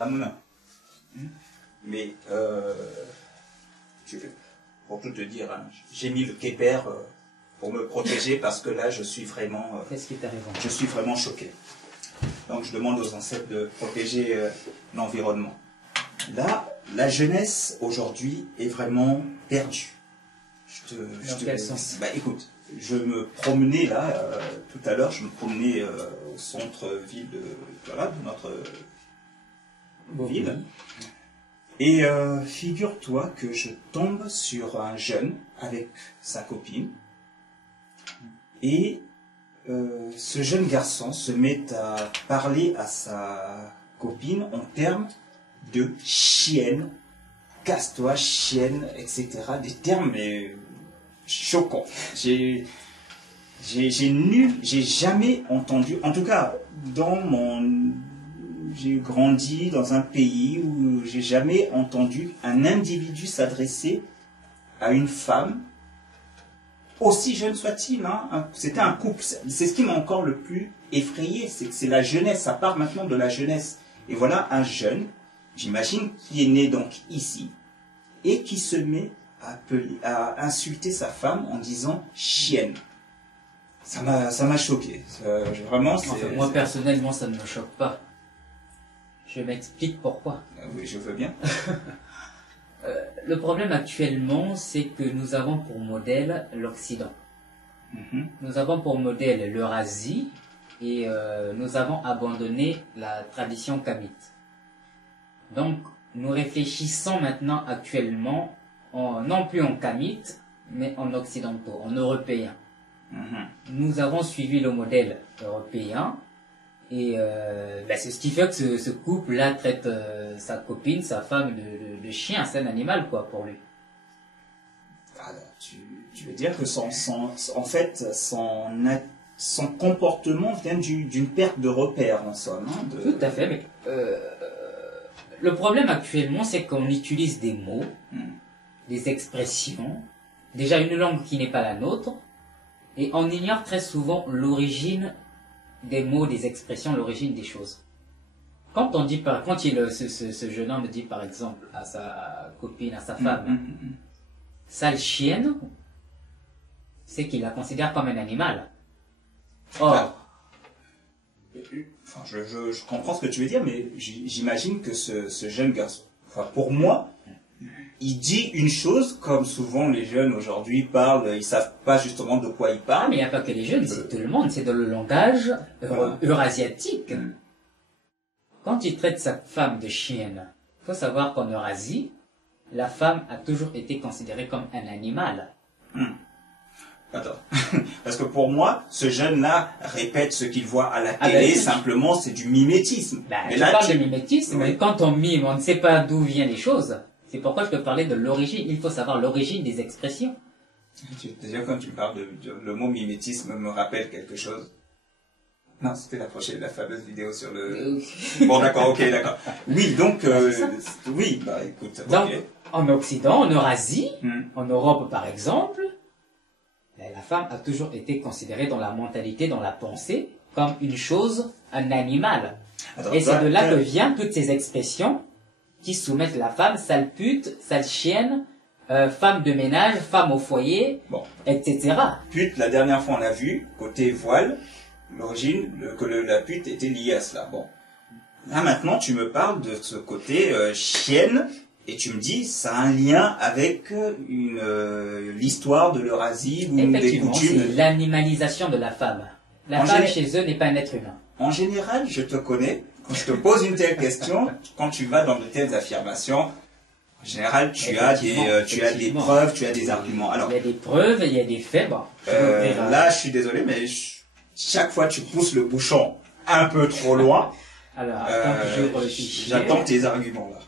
à Moulin. Mais, pour tout te dire, hein, j'ai mis le Kepler pour me protéger parce que là, je suis vraiment... Qu'est-ce qui t'arrive? Je suis vraiment choqué. Donc, je demande aux ancêtres de protéger l'environnement. Là, la jeunesse, aujourd'hui, est vraiment perdue. Dans quel sens? Bah, écoute, je me promenais là, tout à l'heure, je me promenais au centre-ville de notre ville. Et figure-toi que je tombe sur un jeune avec sa copine. Et ce jeune garçon se met à parler à sa copine en termes de chienne, casse-toi, chienne, etc. Des termes choquants. J'ai jamais entendu, en tout cas, j'ai grandi dans un pays où j'ai jamais entendu un individu s'adresser à une femme, aussi jeune soit-il, hein, c'était un couple. C'est ce qui m'a encore le plus effrayé, c'est que c'est la jeunesse, ça part maintenant de la jeunesse. Et voilà un jeune, j'imagine, qui est né donc ici, et qui se met à insulter sa femme en disant « chienne ». Ça m'a choqué. Vraiment, enfin, moi, personnellement, ça ne me choque pas. Je m'explique pourquoi. Oui, je veux bien. Le problème actuellement, c'est que nous avons pour modèle l'Occident. Nous avons pour modèle l'Eurasie et nous avons abandonné la tradition kamite. Donc, nous réfléchissons maintenant actuellement non plus en kamite, mais en occidentaux, en européens. Nous avons suivi le modèle européen et c'est ce qui fait que ce couple-là traite sa copine, sa femme de chien, c'est un animal quoi pour lui. Alors, tu veux dire que son comportement vient d'une perte de repère en somme. Hein, Tout à fait, mais le problème actuellement c'est qu'on utilise des mots, des expressions, déjà une langue qui n'est pas la nôtre, et on ignore très souvent l'origine des mots, des expressions, l'origine des choses. Quand ce jeune homme dit par exemple à sa copine, à sa femme, sale chienne, c'est qu'il la considère comme un animal. Or, enfin, je comprends ce que tu veux dire, mais j'imagine que ce jeune garçon, enfin, pour moi, il dit une chose, comme souvent les jeunes aujourd'hui parlent, ils savent pas justement de quoi ils parlent. Mais il n'y a pas que les jeunes, c'est tout le monde, c'est dans le langage eurasiatique. Quand il traite sa femme de chienne, il faut savoir qu'en Eurasie, la femme a toujours été considérée comme un animal. Attends, parce que pour moi, ce jeune-là répète ce qu'il voit à la télé, simplement c'est du mimétisme. Mais là, parle de mimétisme, mais quand on mime, on ne sait pas d'où viennent les choses. C'est pourquoi je te parlais de l'origine. Il faut savoir l'origine des expressions. Déjà, quand tu me parles le mot mimétisme me rappelle quelque chose. Non, c'était la fameuse vidéo sur le... Bon, d'accord, ok, d'accord. Oui, donc... oui, bah écoute... Donc, en Occident, en Eurasie, en Europe par exemple, la femme a toujours été considérée dans la mentalité, dans la pensée, comme une chose, un animal. Attends, et c'est de là que viennent toutes ces expressions qui soumettent la femme, sale pute, sale chienne, femme de ménage, femme au foyer, etc. Pute, la dernière fois on a vu, côté voile, l'origine, que la pute était liée à cela. Bon. Là maintenant tu me parles de ce côté chienne, et tu me dis ça a un lien avec l'histoire de l'Eurasie ou des coutumes. C'est l'animalisation de la femme. La femme chez eux n'est pas un être humain. En général, je te connais. Quand je te pose une telle question, quand tu vas dans de telles affirmations, en général, tu as des preuves, tu as des arguments. Alors, il y a des preuves, il y a des faits. Bon, là, je suis désolé, mais chaque fois, tu pousses le bouchon un peu trop loin. Alors, attends que je réfléchisse. J'attends tes arguments là.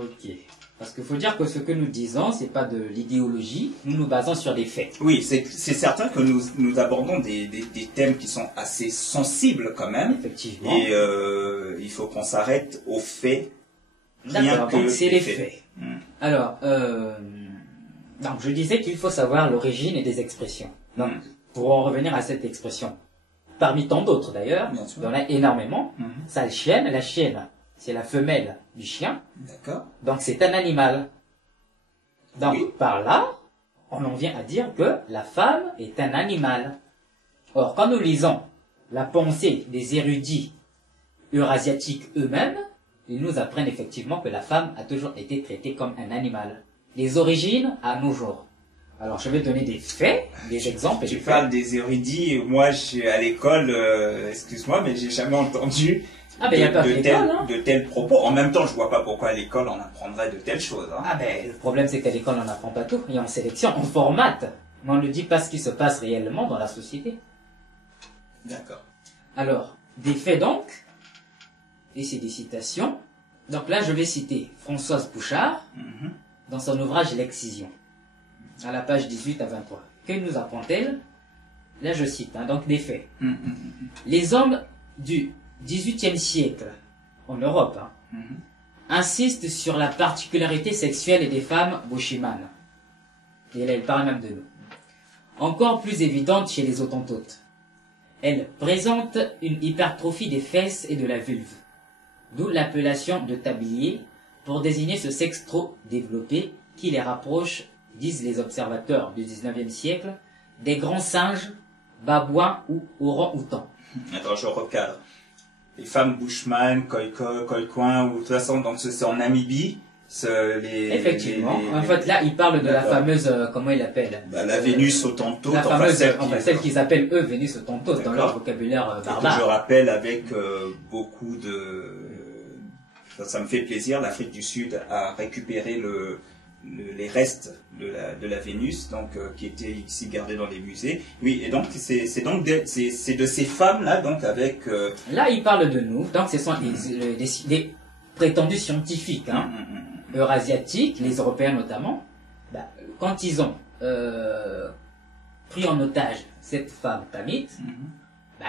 Ok. Parce qu'il faut dire que ce que nous disons, c'est pas de l'idéologie, nous nous basons sur des faits. Oui, c'est certain que nous abordons des thèmes qui sont assez sensibles quand même. Effectivement. Et il faut qu'on s'arrête aux faits. D'accord, donc c'est les faits. Alors, donc je disais qu'il faut savoir l'origine des expressions. Donc, pour en revenir à cette expression, parmi tant d'autres d'ailleurs, il y en a énormément, sale chienne, la chienne. c'est la femelle du chien. D'accord. Donc c'est un animal. Donc Oui. par là, on en vient à dire que la femme est un animal. Or, quand nous lisons la pensée des érudits eurasiatiques eux-mêmes, ils nous apprennent effectivement que la femme a toujours été traitée comme un animal. Les origines à nos jours. Alors, je vais donner des faits, des exemples. Tu parles des érudits, et moi, à l'école, excuse-moi, mais j'ai jamais entendu de tels propos. En même temps, je vois pas pourquoi à l'école on apprendrait de telles choses. Hein. Ah ben, le problème c'est qu'à l'école on n'apprend pas tout, et on sélectionne, on formate, mais on ne dit pas ce qui se passe réellement dans la société. D'accord. Alors, des faits donc, et c'est des citations. Donc là, je vais citer Françoise Bouchard, dans son ouvrage L'Excision, à la page 18 à 23. Que nous apprend-elle? Là, je cite, donc des faits. Les hommes du XVIIIe siècle, en Europe, insistent sur la particularité sexuelle des femmes bushimanes. Et là, elle parle même de nous. Encore plus évidente chez les Hottentotes. Elle présente une hypertrophie des fesses et de la vulve, d'où l'appellation de tablier pour désigner ce sexe trop développé qui les rapproche, disent les observateurs du XIXe siècle, des grands singes, babouins ou orang-outans. Attends, je recadre. Les femmes bushman, khoikhoi, ou de toute façon, donc c'est en Namibie. Effectivement. En fait, là, ils parlent de la fameuse, comment ils l'appellent la Vénus Hottentote. La fameuse, celle qu'ils appellent eux Vénus Hottentote dans leur vocabulaire barbare. Je rappelle avec beaucoup de... Ça me fait plaisir, l'Afrique du Sud a récupéré les restes de la Vénus, donc qui étaient ici gardés dans les musées. Oui, et donc c'est de ces femmes-là, donc avec... Là, ils parlent de nous, donc ce sont des prétendus scientifiques, eurasiatiques, les Européens notamment. Quand ils ont pris en otage cette femme tamite,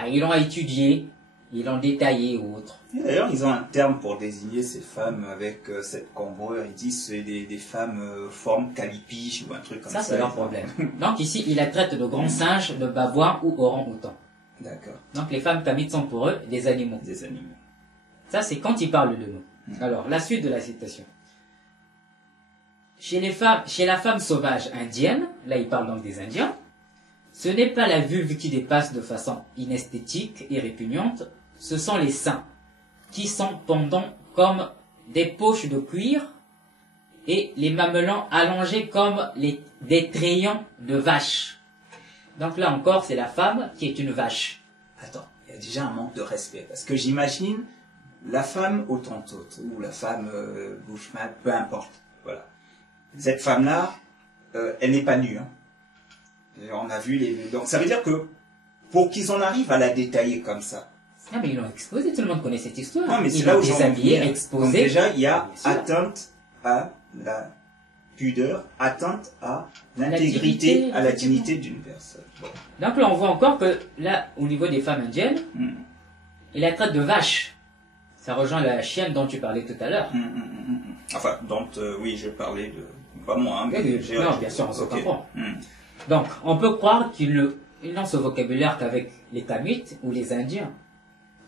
ils l'ont étudiée, ils l'ont détaillée ou autre. D'ailleurs, ils ont un terme pour désigner ces femmes avec cette cambrure. Ils disent que c'est des femmes forme calipiche ou un truc comme ça. Ça, c'est leur problème. Donc ici, ils la traitent de grands singes, de babouins ou orang-outans. D'accord. Donc les femmes tamites sont pour eux des animaux. Des animaux. Ça, c'est quand ils parlent de nous. Alors, la suite de la citation. Chez la femme sauvage indienne, là ils parlent donc des Indiens, ce n'est pas la vulve qui dépasse de façon inesthétique et répugnante, ce sont les seins, qui sont pendants comme des poches de cuir et les mamelons allongés comme des trayons de vache. Donc là encore, c'est la femme qui est une vache. Attends, il y a déjà un manque de respect, parce que j'imagine la femme Hottentote, ou la femme bushman, peu importe, voilà. Cette femme-là, elle n'est pas nue. Hein. On a vu donc ça veut dire que pour qu'ils en arrivent à la détailler comme ça. Ah mais ils l'ont exposé, tout le monde connaît cette histoire. Non, mais ils l'ont déshabillé, exposé. Donc déjà, il y a atteinte à la pudeur, atteinte à l'intégrité, à la dignité d'une personne. Bon. Donc là, on voit encore que là, au niveau des femmes indiennes, il la traite de vache. Ça rejoint la chienne dont tu parlais tout à l'heure. Enfin, donc oui, je parlais de... Pas moi, hein, mais... Non, bien sûr, on se comprend. Donc, on peut croire qu'ils n'ont ce vocabulaire qu'avec les Tamites ou les Indiens.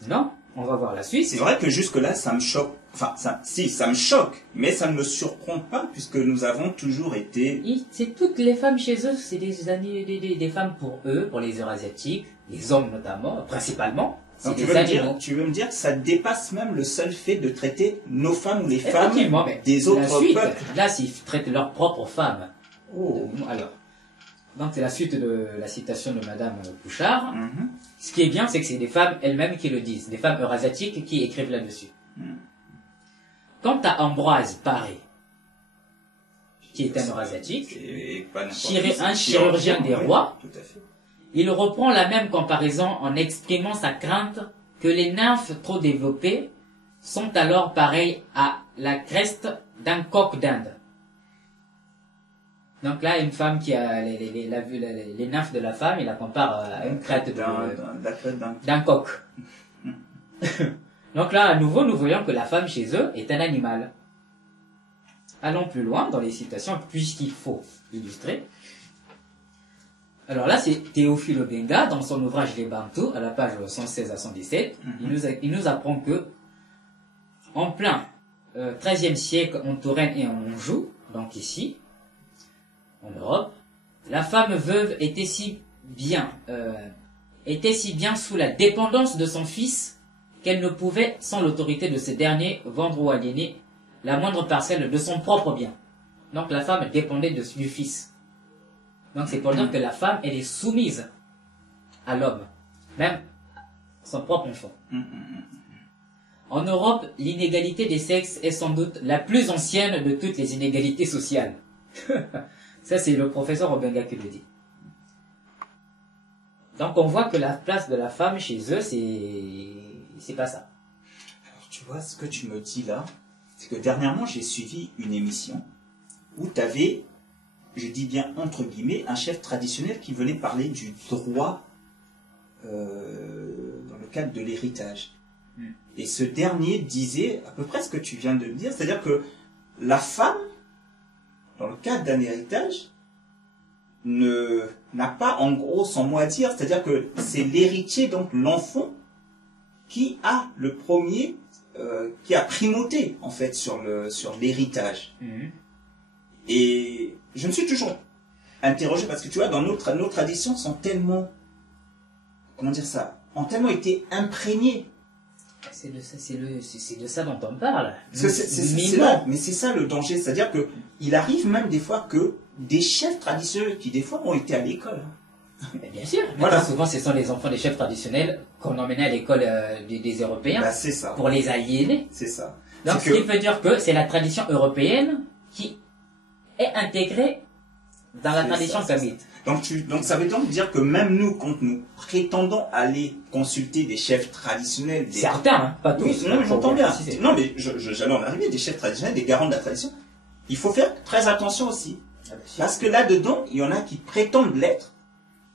Non, on va voir la suite. C'est vrai que jusque-là, ça me choque. Enfin, ça me choque, mais ça ne me surprend pas, puisque nous avons toujours été... C'est toutes les femmes chez eux, c'est des femmes pour eux, pour les Eurasiatiques, les hommes notamment, principalement. Donc, tu veux me dire que ça dépasse même le seul fait de traiter nos femmes ou les femmes des autres peuples. Là, s'ils traitent leurs propres femmes. Oh. Alors, donc c'est la suite de la citation de Madame Bouchard. Ce qui est bien, c'est que c'est des femmes elles-mêmes qui le disent, des femmes eurasiatiques qui écrivent là-dessus. Quant à Ambroise Paré, qui est un eurasiatique, un chirurgien des rois, tout à fait. Il reprend la même comparaison en exprimant sa crainte que les nymphes trop développées sont alors pareilles à la creste d'un coq d'Inde. Donc là, une femme qui a les nymphes de la femme, il la compare à une crête d'un coq. Donc là, à nouveau, nous voyons que la femme chez eux est un animal. Allons plus loin dans les citations, puisqu'il faut illustrer. Alors là, c'est Théophile Obenga, dans son ouvrage Les Bantous, à la page 116 à 117, il nous apprend que, en plein XIIIe siècle en Touraine et en Anjou, donc ici, en Europe, la femme veuve était si bien sous la dépendance de son fils qu'elle ne pouvait, sans l'autorité de ce dernier, vendre ou aliéner la moindre parcelle de son propre bien. Donc la femme dépendait du fils. Donc c'est pour dire que la femme, elle est soumise à l'homme, même son propre enfant. En Europe, l'inégalité des sexes est sans doute la plus ancienne de toutes les inégalités sociales. Ça, c'est le professeur Obenga qui le dit. Donc on voit que la place de la femme chez eux, c'est pas ça. Alors tu vois, ce que tu me dis là, c'est que dernièrement j'ai suivi une émission où tu avais, je dis bien entre guillemets, un chef traditionnel qui venait parler du droit dans le cadre de l'héritage. Et ce dernier disait à peu près ce que tu viens de me dire, c'est-à-dire que la femme, dans le cadre d'un héritage, n'a pas en gros son mot à dire, c'est-à-dire que c'est l'héritier, donc l'enfant, qui a le premier, qui a primauté en fait sur l'héritage. Et je me suis toujours interrogé parce que tu vois, dans nos traditions sont tellement, comment dire ça, ont tellement été imprégnées. C'est de ça dont on parle. C'est là, mais c'est ça le danger, c'est-à-dire que il arrive même des fois que des chefs traditionnels qui des fois ont été à l'école. Mais bien sûr. Voilà. Souvent, ce sont les enfants des chefs traditionnels qu'on emmenait à l'école des Européens. Bah, c'est ça. Pour les aliéner. C'est ça. Donc, ce qui veut dire que c'est la tradition européenne qui est intégrée dans la tradition kamite. Donc ça veut donc dire que même nous, quand nous prétendons aller consulter des chefs traditionnels... Certains, hein, pas tous. Oui, non, mais j'entends bien. Non, mais j'allais en arriver, des chefs traditionnels, des garants de la tradition. Il faut faire très attention aussi. Parce que là-dedans, il y en a qui prétendent l'être,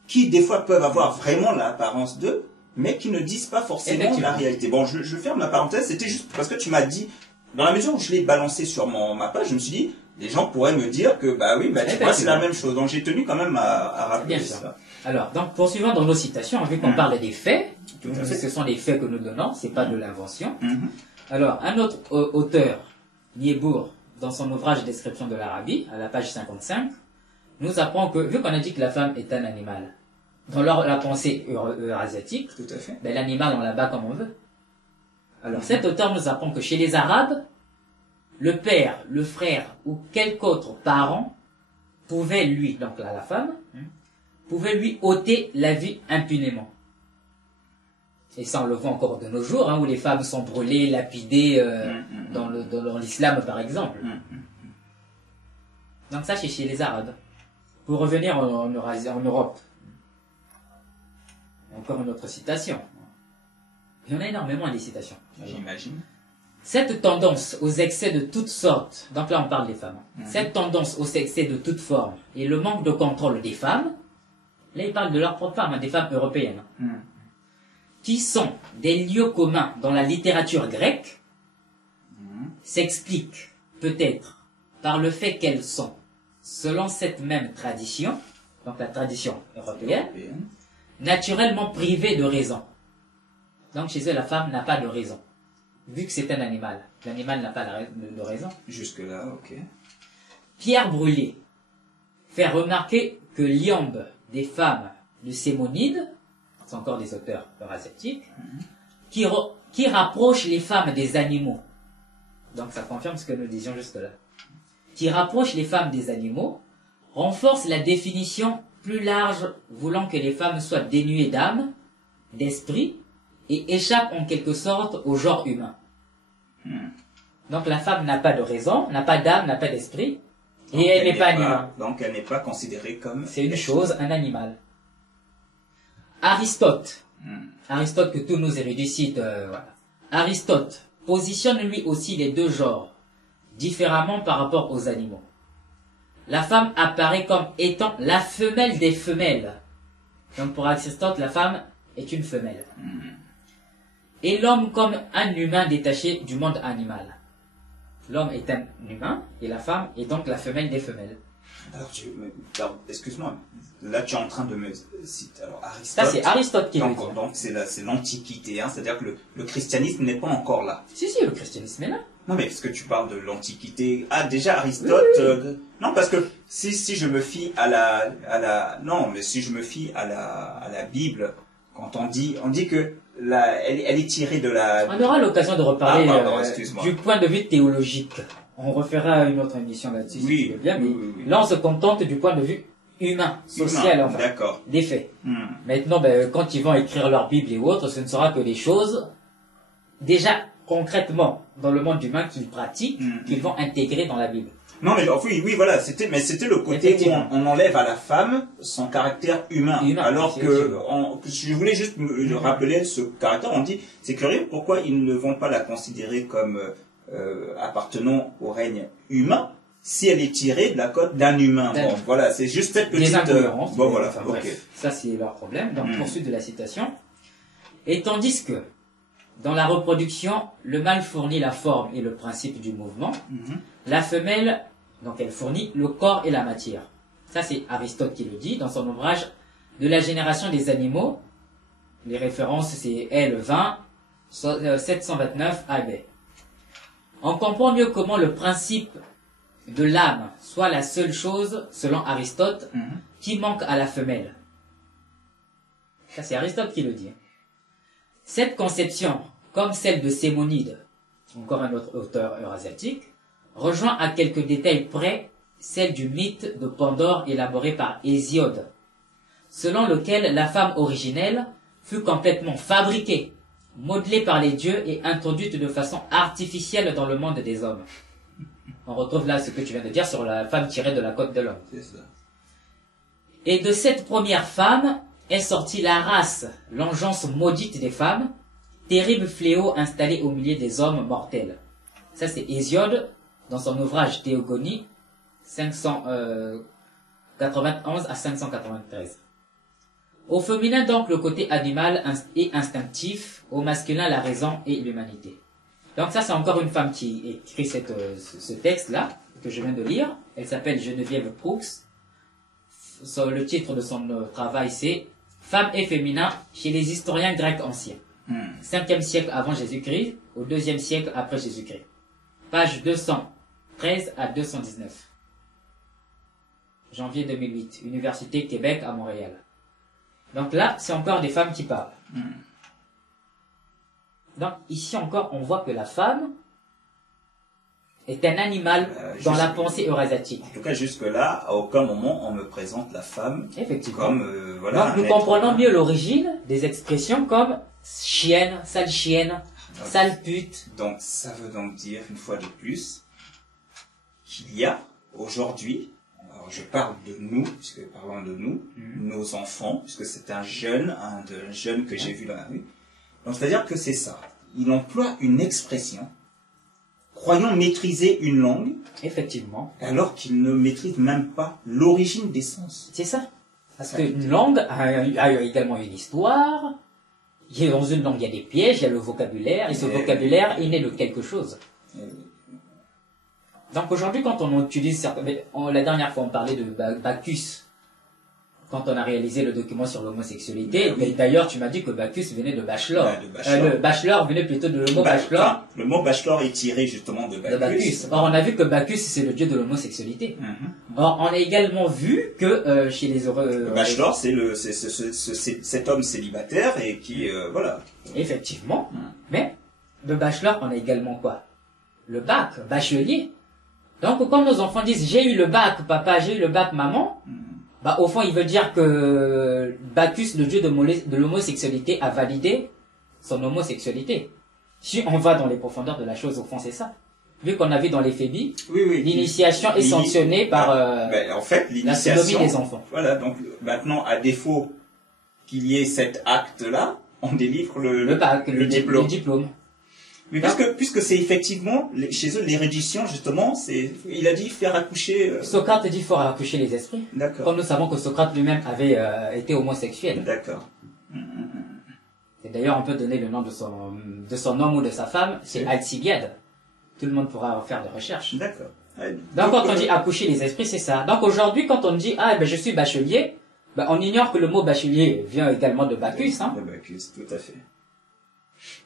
qui des fois peuvent avoir vraiment l'apparence d'eux, mais qui ne disent pas forcément la réalité. Bon, je ferme la parenthèse, c'était juste parce que tu m'as dit, dans la mesure où je l'ai balancé sur ma page, je me suis dit, les gens pourraient me dire que, bah oui, bah tu vois, c'est la même chose. Donc j'ai tenu quand même à rappeler ça. Alors, donc, poursuivant dans nos citations, vu qu'on parle des faits, ce sont les faits que nous donnons, c'est pas de l'invention. Alors, un autre auteur, Niebourg, dans son ouvrage Description de l'Arabie, à la page 55, nous apprend que, vu qu'on a dit que la femme est un animal, dans la pensée eurasiatique, tout à fait, ben, l'animal, on la bat comme on veut. Alors, cet auteur nous apprend que chez les Arabes, le père, le frère ou quelque autre parent pouvait lui, donc là, la femme, pouvait lui ôter la vie impunément. Et ça, on le voit encore de nos jours, hein, où les femmes sont brûlées, lapidées dans l'islam, par exemple. Donc ça, c'est chez les Arabes. Pour revenir en Europe, encore une autre citation. Il y en a énormément des citations. J'imagine. Cette tendance aux excès de toutes sortes, donc là on parle des femmes, cette tendance aux excès de toutes formes et le manque de contrôle des femmes, là il parle de leurs propres femmes, des femmes européennes, qui sont des lieux communs dans la littérature grecque, s'expliquent peut-être par le fait qu'elles sont, selon cette même tradition, donc la tradition européenne, naturellement privées de raison. Donc chez eux la femme n'a pas de raison. Vu que c'est un animal, l'animal n'a pas de raison. Jusque-là, ok. Pierre Brûlé fait remarquer que l'iambe des femmes de Sémonide, c'est encore des auteurs eurasiatiques, qui rapprochent les femmes des animaux. Donc ça confirme ce que nous disions jusque-là. Qui rapprochent les femmes des animaux, renforce la définition plus large voulant que les femmes soient dénuées d'âme, d'esprit, et échappe en quelque sorte au genre humain. Donc la femme n'a pas de raison, n'a pas d'âme, n'a pas d'esprit, et elle n'est pas animale. Donc elle n'est pas considérée comme... C'est une chose, un animal. Aristote, Aristote que tous nos érudits citent, voilà. Aristote positionne lui aussi les deux genres, différemment par rapport aux animaux. La femme apparaît comme étant la femelle des femelles. Donc pour Aristote, la femme est une femelle. Et l'homme comme un humain détaché du monde animal. L'homme est un humain et la femme est donc la femelle des femelles. Alors, excuse-moi, là tu es en train de me citer. Alors, Aristote. Ça, c'est Aristote qui le dit. Donc, c'est l'Antiquité, hein, c'est-à-dire que le christianisme n'est pas encore là. Si, le christianisme est là. Non, mais est-ce que tu parles de l'Antiquité? Ah, déjà Aristote. Oui. Non, parce que si je me fie non, mais si je me fie à la Bible, quand on dit que elle est tirée de la. On aura l'occasion de reparler du point de vue théologique. On refera une autre émission là-dessus, si tu veux bien, mais là on se contente du point de vue humain, social, enfin, des faits. Maintenant, quand ils vont écrire leur Bible et autres, ce ne sera que des choses, déjà concrètement, dans le monde humain qu'ils pratiquent, qu'ils vont intégrer dans la Bible. Non, mais oui, voilà, c'était le côté où on enlève à la femme son caractère humain alors que je voulais juste me rappeler ce caractère. On dit, c'est curieux, pourquoi ils ne vont pas la considérer comme appartenant au règne humain si elle est tirée de la cote d'un humain. Bon, voilà, c'est juste cette petite incohérences. Bon, voilà, enfin, bref, ça c'est leur problème. Donc, poursuite de la citation. Et tandis que dans la reproduction, le mâle fournit la forme et le principe du mouvement. La femelle, donc elle fournit le corps et la matière. Ça, c'est Aristote qui le dit dans son ouvrage de la génération des animaux. Les références, c'est L20, 729 AB. On comprend mieux comment le principe de l'âme soit la seule chose, selon Aristote, qui manque à la femelle. Ça, c'est Aristote qui le dit. Cette conception, comme celle de Sémonide, encore un autre auteur eurasiatique, rejoint à quelques détails près celle du mythe de Pandore élaboré par Hésiode, selon lequel la femme originelle fut complètement fabriquée, modelée par les dieux et introduite de façon artificielle dans le monde des hommes. On retrouve là ce que tu viens de dire sur la femme tirée de la côte de l'homme. C'est ça. Et de cette première femme est sortie la race, l'engeance maudite des femmes, terrible fléau installé au milieu des hommes mortels. Ça, c'est Hésiode, dans son ouvrage Théogonie, 591 à 593. Au féminin, donc, le côté animal et instinctif, au masculin, la raison et l'humanité. Donc ça, c'est encore une femme qui écrit ce texte-là, que je viens de lire. Elle s'appelle Geneviève Proux. Le titre de son travail, c'est « Femme et féminin chez les historiens grecs anciens ». 5e siècle avant Jésus-Christ au 2e siècle après Jésus-Christ. Page 213 à 219. Janvier 2008. Université Québec à Montréal. Donc là, c'est encore des femmes qui parlent. Donc ici encore, on voit que la femme est un animal dans la pensée eurasiatique. En tout cas, jusque-là, à aucun moment on me présente la femme comme... voilà. Donc nous comprenons mieux l'origine des expressions comme chienne, sale pute. Donc ça veut donc dire, une fois de plus, qu'il y a aujourd'hui, alors je parle de nous, puisque parlons de nous, nos enfants, puisque c'est un jeune que j'ai vu dans la rue. Donc c'est-à-dire que c'est ça. Il emploie une expression, croyant maîtriser une langue, effectivement, alors qu'il ne maîtrise même pas l'origine des sens. C'est ça. Parce qu'une langue a également une histoire. Dans une langue, il y a des pièges, il y a le vocabulaire, et ce vocabulaire est né de quelque chose. Donc aujourd'hui, quand on utilise certains... La dernière fois, on parlait de Bacchus, quand on a réalisé le document sur l'homosexualité. Mais d'ailleurs, tu m'as dit que Bacchus venait de Bachelor. Le Bachelor venait plutôt de le mot Bachelor. Le mot Bachelor est tiré justement de Bacchus. Or, on a vu que Bacchus, c'est le dieu de l'homosexualité. Or, on a également vu que chez les Bachelor, c'est cet homme célibataire et qui... voilà. Effectivement. Mais, de Bachelor, on a également quoi? Le bac, bachelier. Donc, quand nos enfants disent « j'ai eu le bac, papa, j'ai eu le bac, maman », au fond, il veut dire que Bacchus, le dieu de l'homosexualité, a validé son homosexualité. Si on va dans les profondeurs de la chose, au fond, c'est ça. Vu qu'on a vu dans les Phébis, l'initiation est sanctionnée par en fait, la sodomie des enfants. Voilà, donc maintenant, à défaut qu'il y ait cet acte-là, on délivre le diplôme. Mais puisque c'est effectivement, chez eux, l'érudition, justement, il a dit faire accoucher... Socrate dit faire accoucher les esprits. D'accord. Comme nous savons que Socrate lui-même avait été homosexuel. D'accord. Et d'ailleurs, on peut donner le nom de son homme ou de sa femme, c'est Alcibiade. Tout le monde pourra faire des recherches. D'accord. Donc quand on dit accoucher les esprits, c'est ça. Donc aujourd'hui, quand on dit « Ah, ben je suis bachelier », ben, on ignore que le mot bachelier vient également de Bacchus. Hein. De Bacchus, tout à fait.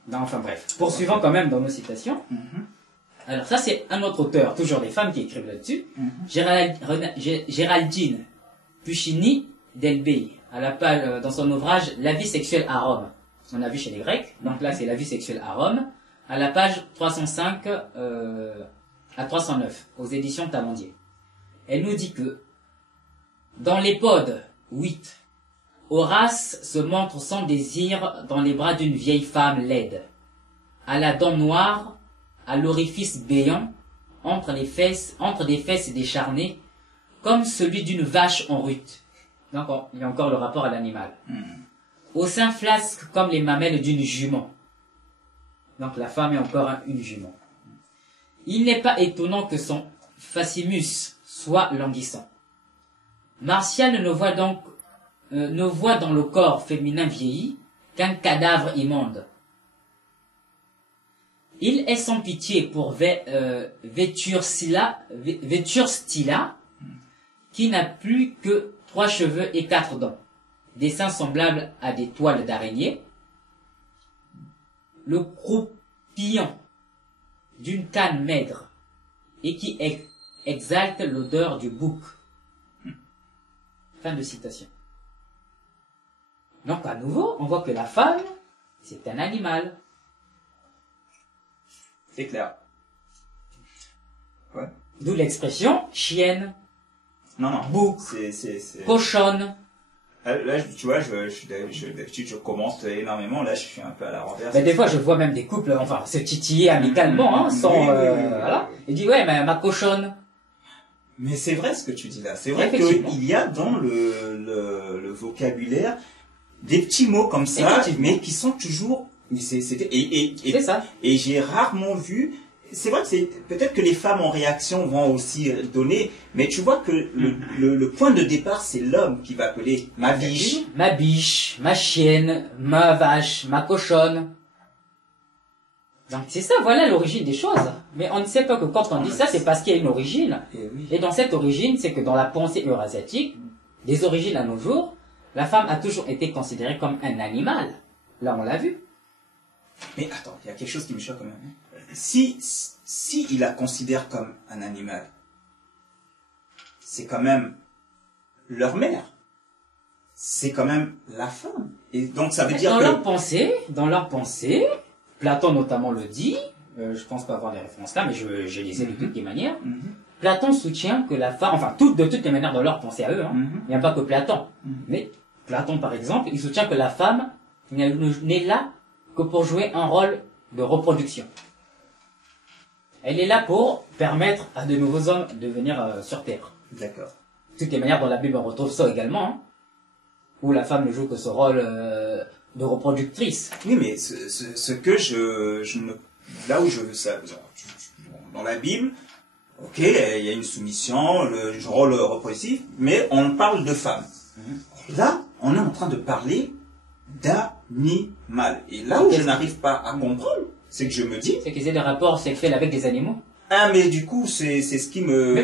Non, enfin bref, poursuivons quand même dans nos citations. Alors ça, c'est un autre auteur, toujours des femmes qui écrivent là-dessus. Géraldine Puccini Delbey, à la page, dans son ouvrage « La vie sexuelle à Rome ». On a vu chez les Grecs, donc là c'est « La vie sexuelle à Rome », à la page 305 à 309, aux éditions Talandier. Elle nous dit que, dans l'Épode 8, Horace se montre sans désir dans les bras d'une vieille femme laide, à la dent noire, à l'orifice béant, entre des fesses décharnées, comme celui d'une vache en rut. Donc il y a encore le rapport à l'animal. Au sein flasque comme les mamelles d'une jument. Donc la femme est encore une jument. Il n'est pas étonnant que son facimus soit languissant. Martial ne voit dans le corps féminin vieilli qu'un cadavre immonde. Il est sans pitié pour Vétursila, qui n'a plus que 3 cheveux et 4 dents, des seins semblables à des toiles d'araignée, le croupillon d'une canne maigre, et qui exalte l'odeur du bouc. Fin de citation. Donc à nouveau, on voit que la femme, c'est un animal. C'est clair. Ouais. D'où l'expression chienne, non, bouc, cochonne. Là, tu vois, d'habitude, je commente énormément. Là, je suis un peu à la renverse. Mais des fois, je vois même des couples, enfin, se titiller amicalement, hein, sans, voilà. Il dit, ouais, mais ma cochonne. Mais c'est vrai ce que tu dis là. C'est vrai qu'il y a dans le vocabulaire des petits mots comme ça, mais qui sont toujours, c'est ça. Et j'ai rarement vu. C'est vrai que peut-être que les femmes en réaction vont aussi donner, mais tu vois que le point de départ, c'est l'homme qui va appeler ma biche, ma chienne, ma vache, ma cochonne. Donc c'est ça, voilà l'origine des choses. Mais on ne sait pas que quand on dit ça, c'est parce qu'il y a une origine. Et dans cette origine, c'est que dans la pensée eurasiatique, des origines à nos jours, la femme a toujours été considérée comme un animal. Là, on l'a vu. Mais attends, il y a quelque chose qui me choque quand même. Si il la considère comme un animal, c'est quand même leur mère. C'est quand même la femme. Et donc ça veut dire que... Dans leur pensée, Platon notamment le dit, je pense pas avoir les références là, mais je les ai de toutes les manières. Platon soutient que la femme, enfin de toutes les manières dans leur pensée à eux, hein, il n'y a pas que Platon. Mais Platon par exemple, il soutient que la femme n'est là que pour jouer un rôle de reproduction. Elle est là pour permettre à de nouveaux hommes de venir sur Terre. D'accord. De toutes les manières, dans la Bible, on retrouve ça également, hein, où la femme ne joue que ce rôle de reproductrice. Oui, mais ce que là où je veux ça, dans la Bible, ok, il y a une soumission, le rôle reproductif, mais on parle de femme. Là, on est en train de parler d'animal. Et là où je n'arrive pas à comprendre, c'est que je me dis... C'est qu'ils aient des rapports sexuels avec des animaux. Ah, mais du coup, c'est ce qui me...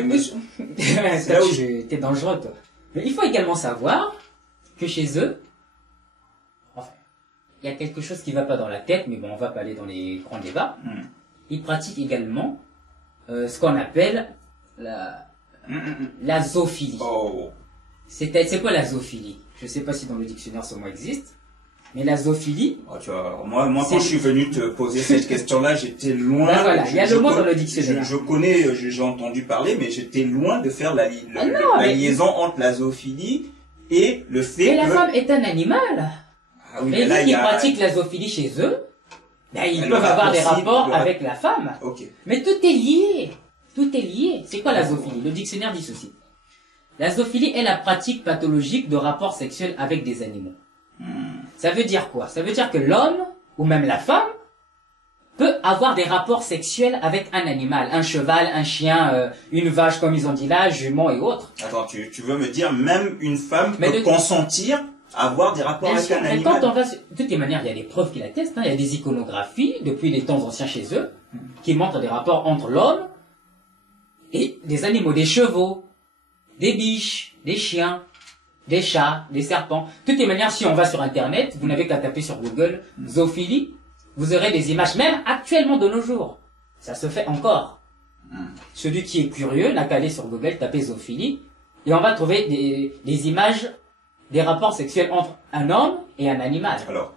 C'est là où t'es dangereux, toi. Mais il faut également savoir que chez eux, enfin, il y a quelque chose qui ne va pas dans la tête, mais bon, on va pas aller dans les grands débats. Ils pratiquent également ce qu'on appelle la zoophilie. Oh. C'est quoi la zoophilie? Je ne sais pas si dans le dictionnaire ce mot existe. Mais la zoophilie... Oh, tu vois, moi quand je suis venu te poser cette question-là, j'étais loin... Ben voilà, il y a le mot dans le dictionnaire. Je connais, j'ai entendu parler, mais j'étais loin de faire la liaison entre la zoophilie et le fait que... Mais la femme est un animal. Ah oui, mais vu qu'ils pratiquent la zoophilie chez eux, ben ils peuvent avoir des rapports avec la femme. Okay. Mais tout est lié. Tout est lié. C'est quoi la zoophilie? Le dictionnaire dit ceci. La zoophilie est la pratique pathologique de rapports sexuels avec des animaux. Ça veut dire quoi? Ça veut dire que l'homme, ou même la femme, peut avoir des rapports sexuels avec un animal, un cheval, un chien, une vache comme ils ont dit là, jument et autres. Attends, tu veux me dire même une femme peut consentir à avoir des rapports avec un animal? Quand on va, de toutes les manières, il y a des preuves qui l'attestent, hein, il y a des iconographies depuis les temps anciens chez eux, qui montrent des rapports entre l'homme Et des animaux, des chevaux, des biches, des chiens, des chats, des serpents. De toutes les manières, si on va sur Internet, vous n'avez qu'à taper sur Google zoophilie, vous aurez des images, même actuellement de nos jours. Ça se fait encore. Celui qui est curieux n'a qu'à aller sur Google, taper zoophilie, et on va trouver des images, des rapports sexuels entre un homme et un animal. Alors,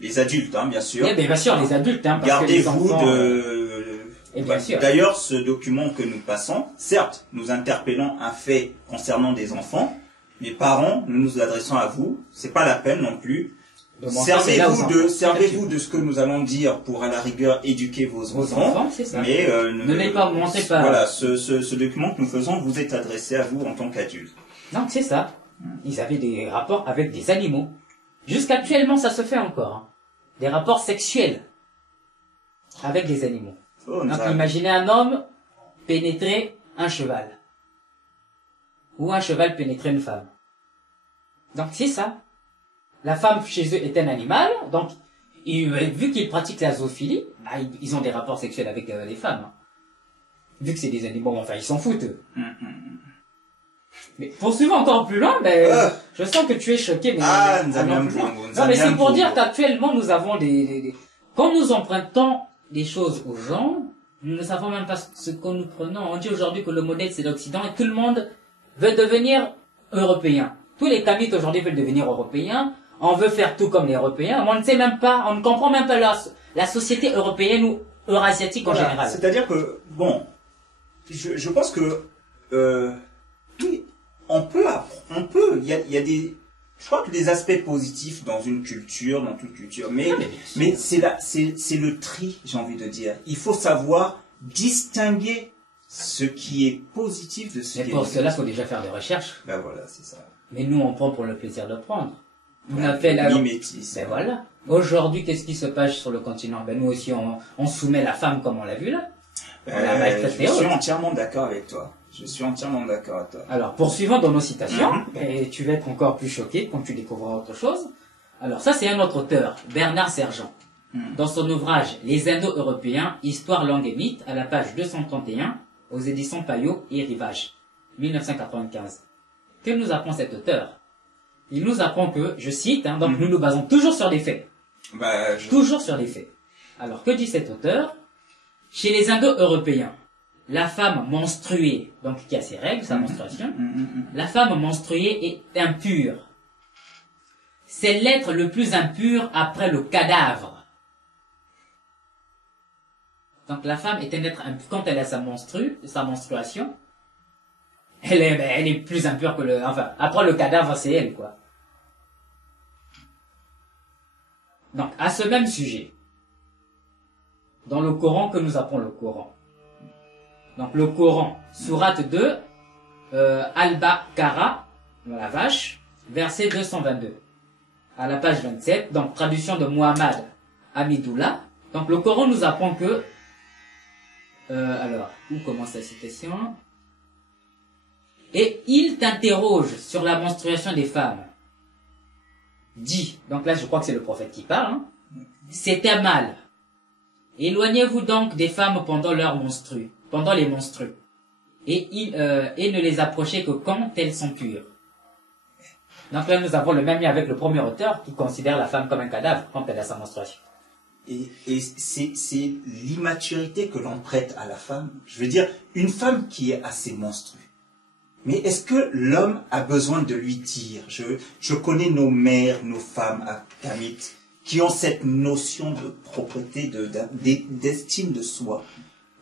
les adultes, hein, bien sûr. Oui, bien sûr, les adultes, hein, parce Gardez-vous que les enfants, de... et bien sûr. D'ailleurs, ce document que nous passons, certes, nous interpellons un fait concernant des enfants, mais parents, nous nous adressons à vous, c'est pas la peine non plus. Servez-vous de ce que nous allons dire pour à la rigueur éduquer vos enfants, c'est ça. Mais ne pas monter pas. Voilà, ce document que nous faisons vous est adressé à vous en tant qu'adulte. Donc c'est ça. Ils avaient des rapports avec des animaux. Jusqu'actuellement, ça se fait encore. Hein. Des rapports sexuels avec des animaux. Donc imaginez un homme pénétrer un cheval. Ou un cheval pénétrer une femme. Donc c'est ça. La femme chez eux est un animal, donc vu qu'ils pratiquent la zoophilie, bah, ils ont des rapports sexuels avec les femmes. Hein. Vu que c'est des animaux, enfin ils s'en foutent. Mais poursuivons encore plus loin, je sens que tu es choqué. Mais non, mais c'est pour dire qu'actuellement nous avons quand nous empruntons des choses aux gens, nous ne savons même pas ce que nous prenons. On dit aujourd'hui que le modèle c'est l'Occident et tout le monde veut devenir européen. Tous les kamites aujourd'hui veulent devenir européens. On veut faire tout comme les Européens, mais on ne sait même pas, on ne comprend même pas la société européenne ou eurasiatique en général. C'est-à-dire que, bon, je pense que, oui, il y a des, je crois que des aspects positifs dans une culture, dans toute culture, mais c'est le tri, j'ai envie de dire. Il faut savoir distinguer ce qui est positif de ce qui est négatif. Mais pour cela, il faut déjà faire des recherches. Ben voilà, c'est ça. Mais nous, on prend pour le plaisir de prendre. On a fait mimétisme. Ben voilà. Aujourd'hui, qu'est-ce qui se passe sur le continent? Ben nous aussi, on soumet la femme comme on l'a vu là. Je suis entièrement d'accord avec toi. Je suis entièrement d'accord avec toi. Alors, poursuivons dans nos citations, et tu vas être encore plus choqué quand tu découvriras autre chose. Alors ça, c'est un autre auteur, Bernard Sergent. Dans son ouvrage « Les Indo-Européens, Histoire, langue et mythe » à la page 231, aux éditions Payot et Rivage, 1995. Que nous apprend cet auteur? Il nous apprend que, je cite, hein, donc nous nous basons toujours sur les faits. Toujours sur les faits. Alors, que dit cet auteur? Chez les Indo-Européens, la femme menstruée, donc qui a ses règles, sa menstruation, la femme menstruée est impure. C'est l'être le plus impur après le cadavre. Donc la femme est un être impur. Quand elle a sa menstruation, elle est plus impure que après le cadavre, c'est elle, quoi. Donc, à ce même sujet, dans le Coran, que nous apprend le Coran. Donc, le Coran, sourate 2, Al-Baqarah, la vache, verset 222. À la page 27, donc, traduction de Muhammad Hamidullah. Donc, le Coran nous apprend que, alors, où commence la citation? Et il t'interroge sur la menstruation des femmes. Dit, donc là je crois que c'est le prophète qui parle, hein, c'est un mal. Éloignez-vous donc des femmes pendant les menstrues, et ne les approchez que quand elles sont pures. Donc là nous avons le même lien avec le premier auteur qui considère la femme comme un cadavre quand elle a sa menstruation. Et c'est l'immaturité que l'on prête à la femme. Je veux dire, une femme qui est assez menstruée. Mais est-ce que l'homme a besoin de lui dire? Je connais nos mères, nos femmes à Kamit, qui ont cette notion de propreté, d'estime de soi.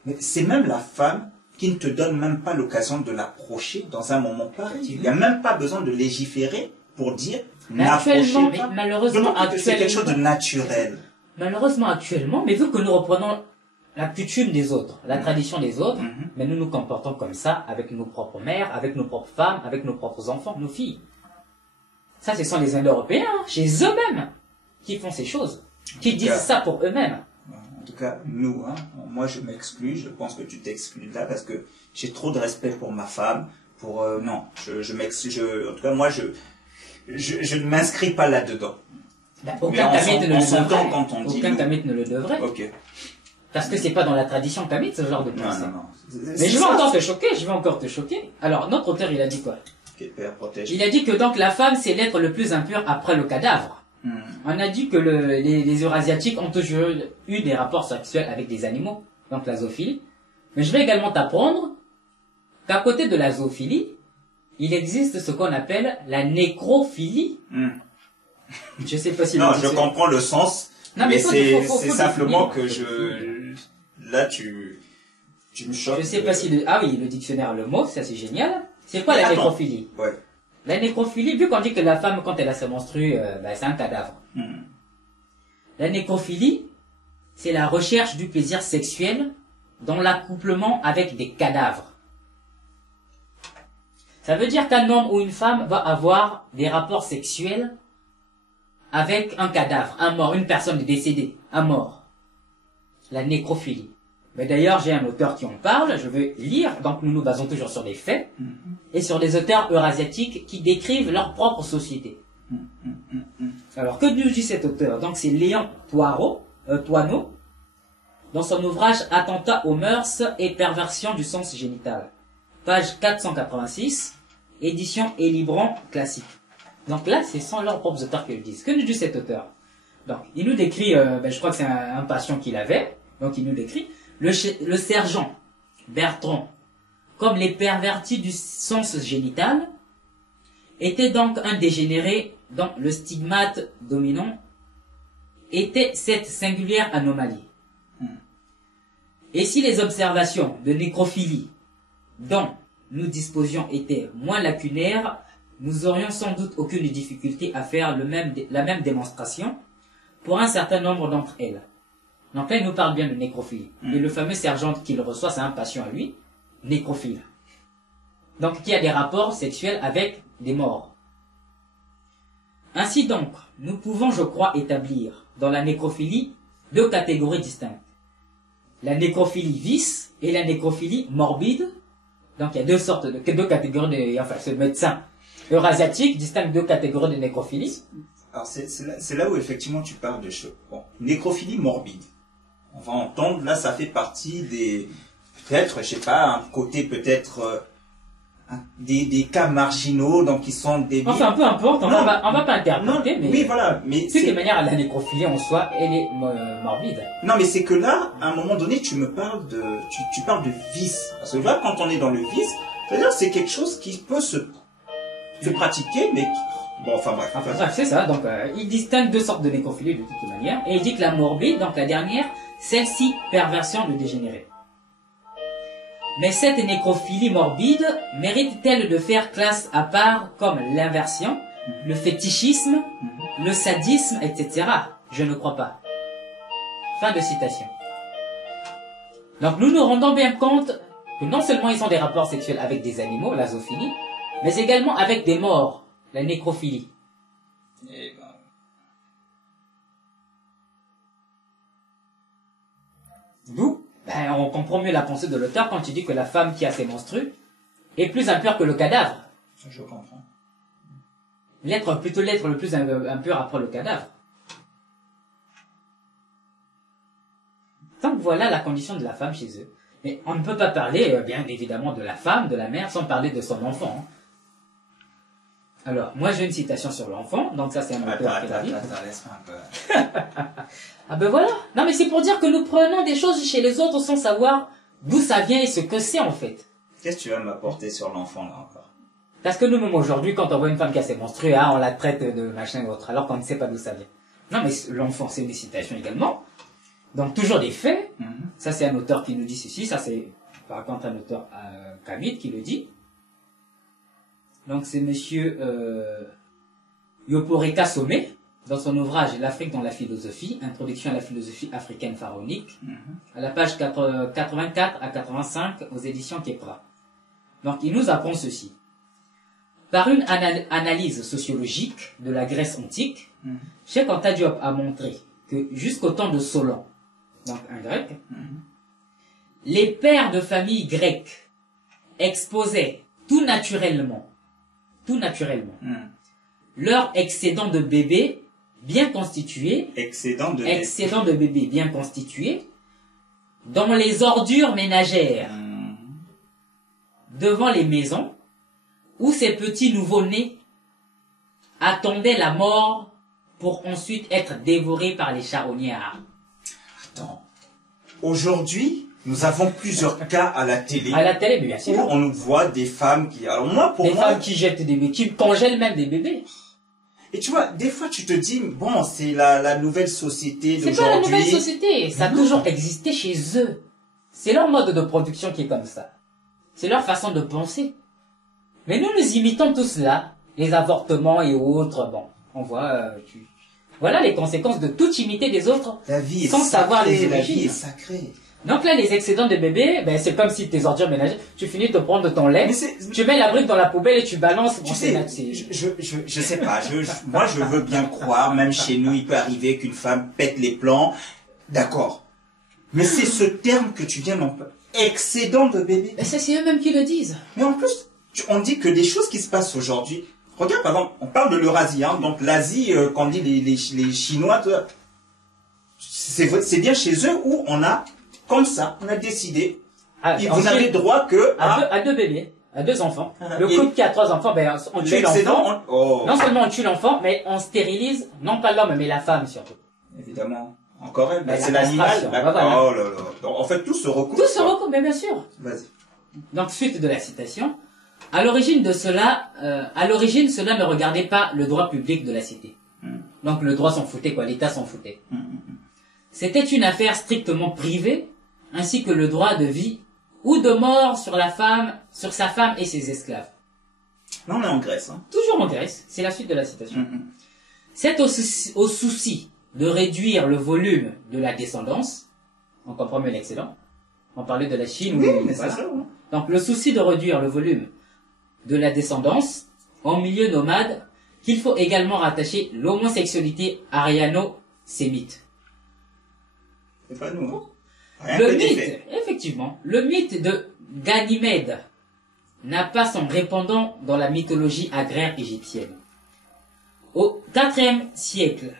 Mais c'est même la femme qui ne te donne même pas l'occasion de l'approcher dans un moment pareil. Il n'y a même pas besoin de légiférer pour dire n'approchez pas. Malheureusement, c'est quelque chose de naturel. Malheureusement actuellement, mais vu que nous reprenons la coutume des autres, la tradition des autres, mais nous nous comportons comme ça avec nos propres mères, avec nos propres femmes, avec nos propres enfants, nos filles. Ça, ce sont les Indo-Européens, chez eux-mêmes, qui font ces choses, qui disent ça pour eux-mêmes. En tout cas, nous, hein, moi je m'exclus, je pense que tu t'exclus là parce que j'ai trop de respect pour ma femme, non, je m'exclus, en tout cas moi je ne m'inscris pas là-dedans. Aucun tamite ne le devrait. Ok. Parce que c'est pas dans la tradition kamite, ce genre de pensée. Non. Mais je vais encore te choquer, Alors, notre auteur, il a dit quoi? Il a dit que donc la femme, c'est l'être le plus impur après le cadavre. On a dit que les Eurasiatiques ont toujours eu des rapports sexuels avec des animaux, donc la zoophilie. Mais je vais également t'apprendre qu'à côté de la zoophilie, il existe ce qu'on appelle la nécrophilie. Je sais pas si... Non, je comprends le sens, non, mais c'est simplement que là, tu me choques. Je sais pas si... Ah oui, le dictionnaire, le mot, ça c'est génial. C'est quoi la nécrophilie? Ouais. La nécrophilie, vu qu'on dit que la femme, quand elle a ses menstrues, c'est un cadavre. La nécrophilie, c'est la recherche du plaisir sexuel dans l'accouplement avec des cadavres. Ça veut dire qu'un homme ou une femme va avoir des rapports sexuels avec un cadavre, un mort, une personne décédée, un mort. La nécrophilie. Mais d'ailleurs, j'ai un auteur qui en parle, je vais lire, donc nous nous basons toujours sur des faits, et sur des auteurs eurasiatiques qui décrivent leur propre société. Alors, que nous dit cet auteur? Donc, c'est Léon Toineau, dans son ouvrage Attentat aux mœurs et perversion du sens génital, page 486, édition Elibran classique. Donc là, ce sont leurs propres auteurs qui le disent. Que nous dit cet auteur? Donc, il nous décrit, je crois que c'est un patient qu'il avait, donc il nous décrit, le sergent Bertrand, comme les pervertis du sens génital, était donc un dégénéré dont le stigmate dominant était cette singulière anomalie. Et si les observations de nécrophilie dont nous disposions étaient moins lacunaires, nous aurions sans doute aucune difficulté à faire la même démonstration pour un certain nombre d'entre elles. Donc là, il nous parle bien de nécrophilie. Et le fameux sergent qu'il reçoit, c'est un patient à lui, nécrophile. Donc, qui a des rapports sexuels avec des morts. Ainsi donc, nous pouvons, je crois, établir dans la nécrophilie deux catégories distinctes. La nécrophilie vis et la nécrophilie morbide. Donc, il y a deux catégories enfin, ce médecin eurasiatique distingue deux catégories de nécrophilie. Alors, c'est là où effectivement tu parles de choses. Bon, nécrophilie morbide. On va entendre, là, ça fait partie des, peut-être, je sais pas, un côté peut-être, des cas marginaux, donc qui sont des... Enfin, peu importe, on va pas interpréter, mais... Oui, voilà, mais... De toute manière, la nécrophilie en soi, elle est morbide. Non, mais c'est que là, à un moment donné, tu me parles de... Tu parles de vice. Parce que là, quand on est dans le vice, c'est-à-dire c'est quelque chose qui peut se pratiquer, mais... Bon, enfin bref. Bref, c'est ça. Donc, il distingue deux sortes de nécrophilie de toute manière. Et il dit que la morbide, donc la dernière, celle-ci, perversion de dégénérer. Mais cette nécrophilie morbide mérite-t-elle de faire classe à part comme l'inversion, le fétichisme, le sadisme, etc. Je ne crois pas. Fin de citation. Donc, nous nous rendons bien compte que non seulement ils ont des rapports sexuels avec des animaux, la zoophilie, mais également avec des morts, la nécrophilie. D'où on comprend mieux la pensée de l'auteur quand il dit que la femme qui a ses menstrues est plus impure que le cadavre. Je comprends. Plutôt l'être le plus impur après le cadavre. Donc voilà la condition de la femme chez eux. Mais on ne peut pas parler, bien évidemment, de la femme, de la mère, sans parler de son enfant. Alors, moi j'ai une citation sur l'enfant, donc ça c'est un auteur qui l'a dit. Attends, laisse-moi un peu. Ah ben voilà. Non mais c'est pour dire que nous prenons des choses chez les autres sans savoir d'où ça vient et ce que c'est en fait. Qu'est-ce que tu vas m'apporter sur l'enfant là encore? Parce que nous-mêmes aujourd'hui, quand on voit une femme qui a ses menstrues, on la traite de machin ou autre, alors qu'on ne sait pas d'où ça vient. Non mais l'enfant c'est une citation également. Donc toujours des faits. Ça c'est un auteur qui nous dit ceci, ça c'est par contre un auteur kamite qui le dit. Donc c'est monsieur Yoporeka Somé, dans son ouvrage L'Afrique dans la philosophie, introduction à la philosophie africaine pharaonique, à la page 84 à 85 aux éditions Kepra. Donc il nous apprend ceci. Par une analyse sociologique de la Grèce antique, Cheikh Anta Diop a montré que jusqu'au temps de Solon, donc un grec, les pères de famille grecques exposaient tout naturellement, leur excédent de bébés bien constitués, dans les ordures ménagères, devant les maisons, où ces petits nouveau-nés attendaient la mort pour ensuite être dévorés par les charognards. Attends. Aujourd'hui, nous avons plusieurs cas à la télé. À la télé, bien sûr. Où on nous voit des femmes qui... Alors moi, pour des moi... femmes qui jettent des bébés, qui congèlent même des bébés. Et tu vois, des fois tu te dis, bon, c'est la nouvelle société d'aujourd'hui. C'est pas la nouvelle société, ça a toujours existé chez eux. C'est leur mode de production qui est comme ça. C'est leur façon de penser. Mais nous imitons tout cela, les avortements et autres, bon, on voit... Voilà les conséquences de tout imiter des autres la vie est sans sacrée, savoir les origines. La vie est sacrée. Donc là, les excédents de bébé, ben, c'est comme si tes ordures ménagères, tu finis de prendre ton lait, tu mets la brique dans la poubelle et tu balances. Tu sais, je sais pas, moi je veux bien croire, même chez nous, il peut arriver qu'une femme pète les plans, d'accord. Mais c'est ce terme que tu viens d'employer, excédent de bébé. Ben, c'est eux-mêmes qui le disent. Mais en plus, on dit que des choses qui se passent aujourd'hui, regarde, par exemple, on parle de l'Eurasie, hein, donc l'Asie, quand on dit les Chinois, c'est bien chez eux où on a, comme ça, on a décidé, vous n'avez droit que à deux bébés, à deux enfants. Le couple qui a 3 enfants, ben, on tue l'enfant. Non seulement on tue l'enfant, mais on stérilise, non pas l'homme, mais la femme surtout. Évidemment. Encore elle, c'est l'animal. Oh là là. Donc, en fait, tout se recoupe. Tout se recoupe, mais bien sûr. Vas-y. Donc, suite de la citation. À l'origine, cela ne regardait pas le droit public de la cité. Donc, le droit s'en foutait, quoi. L'État s'en foutait. C'était une affaire strictement privée, ainsi que le droit de vie ou de mort sur sa femme et ses esclaves. Là, on est en Grèce, hein. Toujours en Grèce. C'est la suite de la citation. C'est au souci de réduire le volume de la descendance. On comprend mieux l'excédent. On parlait de la Chine. Oui, mais voilà. C'est ça, ouais. Donc, le souci de réduire le volume de la descendance en milieu nomade, qu'il faut également rattacher l'homosexualité ariano-sémite. C'est pas nous, hein. Le mythe, effectivement, le mythe de Ganymède n'a pas son répondant dans la mythologie agraire égyptienne. Au IVe siècle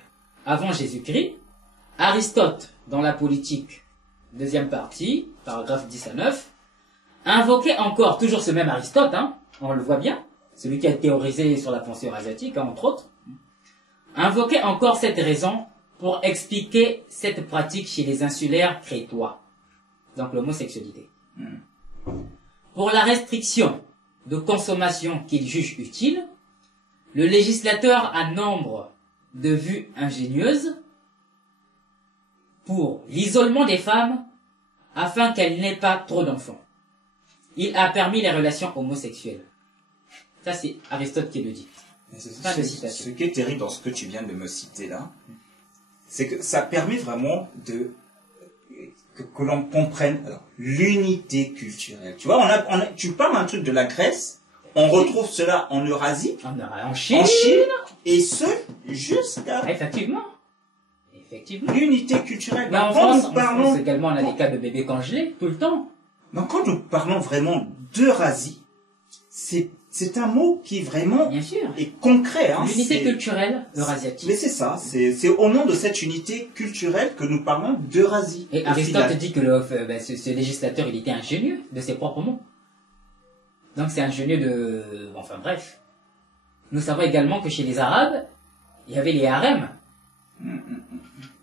avant Jésus-Christ, Aristote, dans la Politique, deuxième partie, paragraphe 10 à 9, invoquait encore, toujours ce même Aristote, hein, on le voit bien, celui qui a théorisé sur la pensée eurasiatique, hein, entre autres, invoquait encore cette raison pour expliquer cette pratique chez les insulaires crétois, donc l'homosexualité. Pour la restriction de consommation qu'il juge utile, le législateur a nombre de vues ingénieuses pour l'isolement des femmes afin qu'elles n'aient pas trop d'enfants. Il a permis les relations homosexuelles. Ça, c'est Aristote qui le dit. Ce qui est terrible dans ce que tu viens de me citer là, c'est que ça permet vraiment que l'on comprenne l'unité culturelle. Tu vois, tu parles un truc de la Grèce, on retrouve cela en Eurasie, en Chine, et ce, jusqu'à... Effectivement. L'unité culturelle. Mais en France également, on a des cas de bébés congelés, tout le temps. Donc quand nous parlons vraiment d'Eurasie, c'est un mot qui vraiment bien sûr est concret. Hein, l'unité culturelle eurasiatique. Mais c'est ça, c'est au nom de cette unité culturelle que nous parlons d'Eurasie. Et Aristote dit que ce législateur, il était ingénieux de ses propres mots. Donc c'est ingénieux de... Enfin bref. Nous savons également que chez les Arabes, il y avait les harems.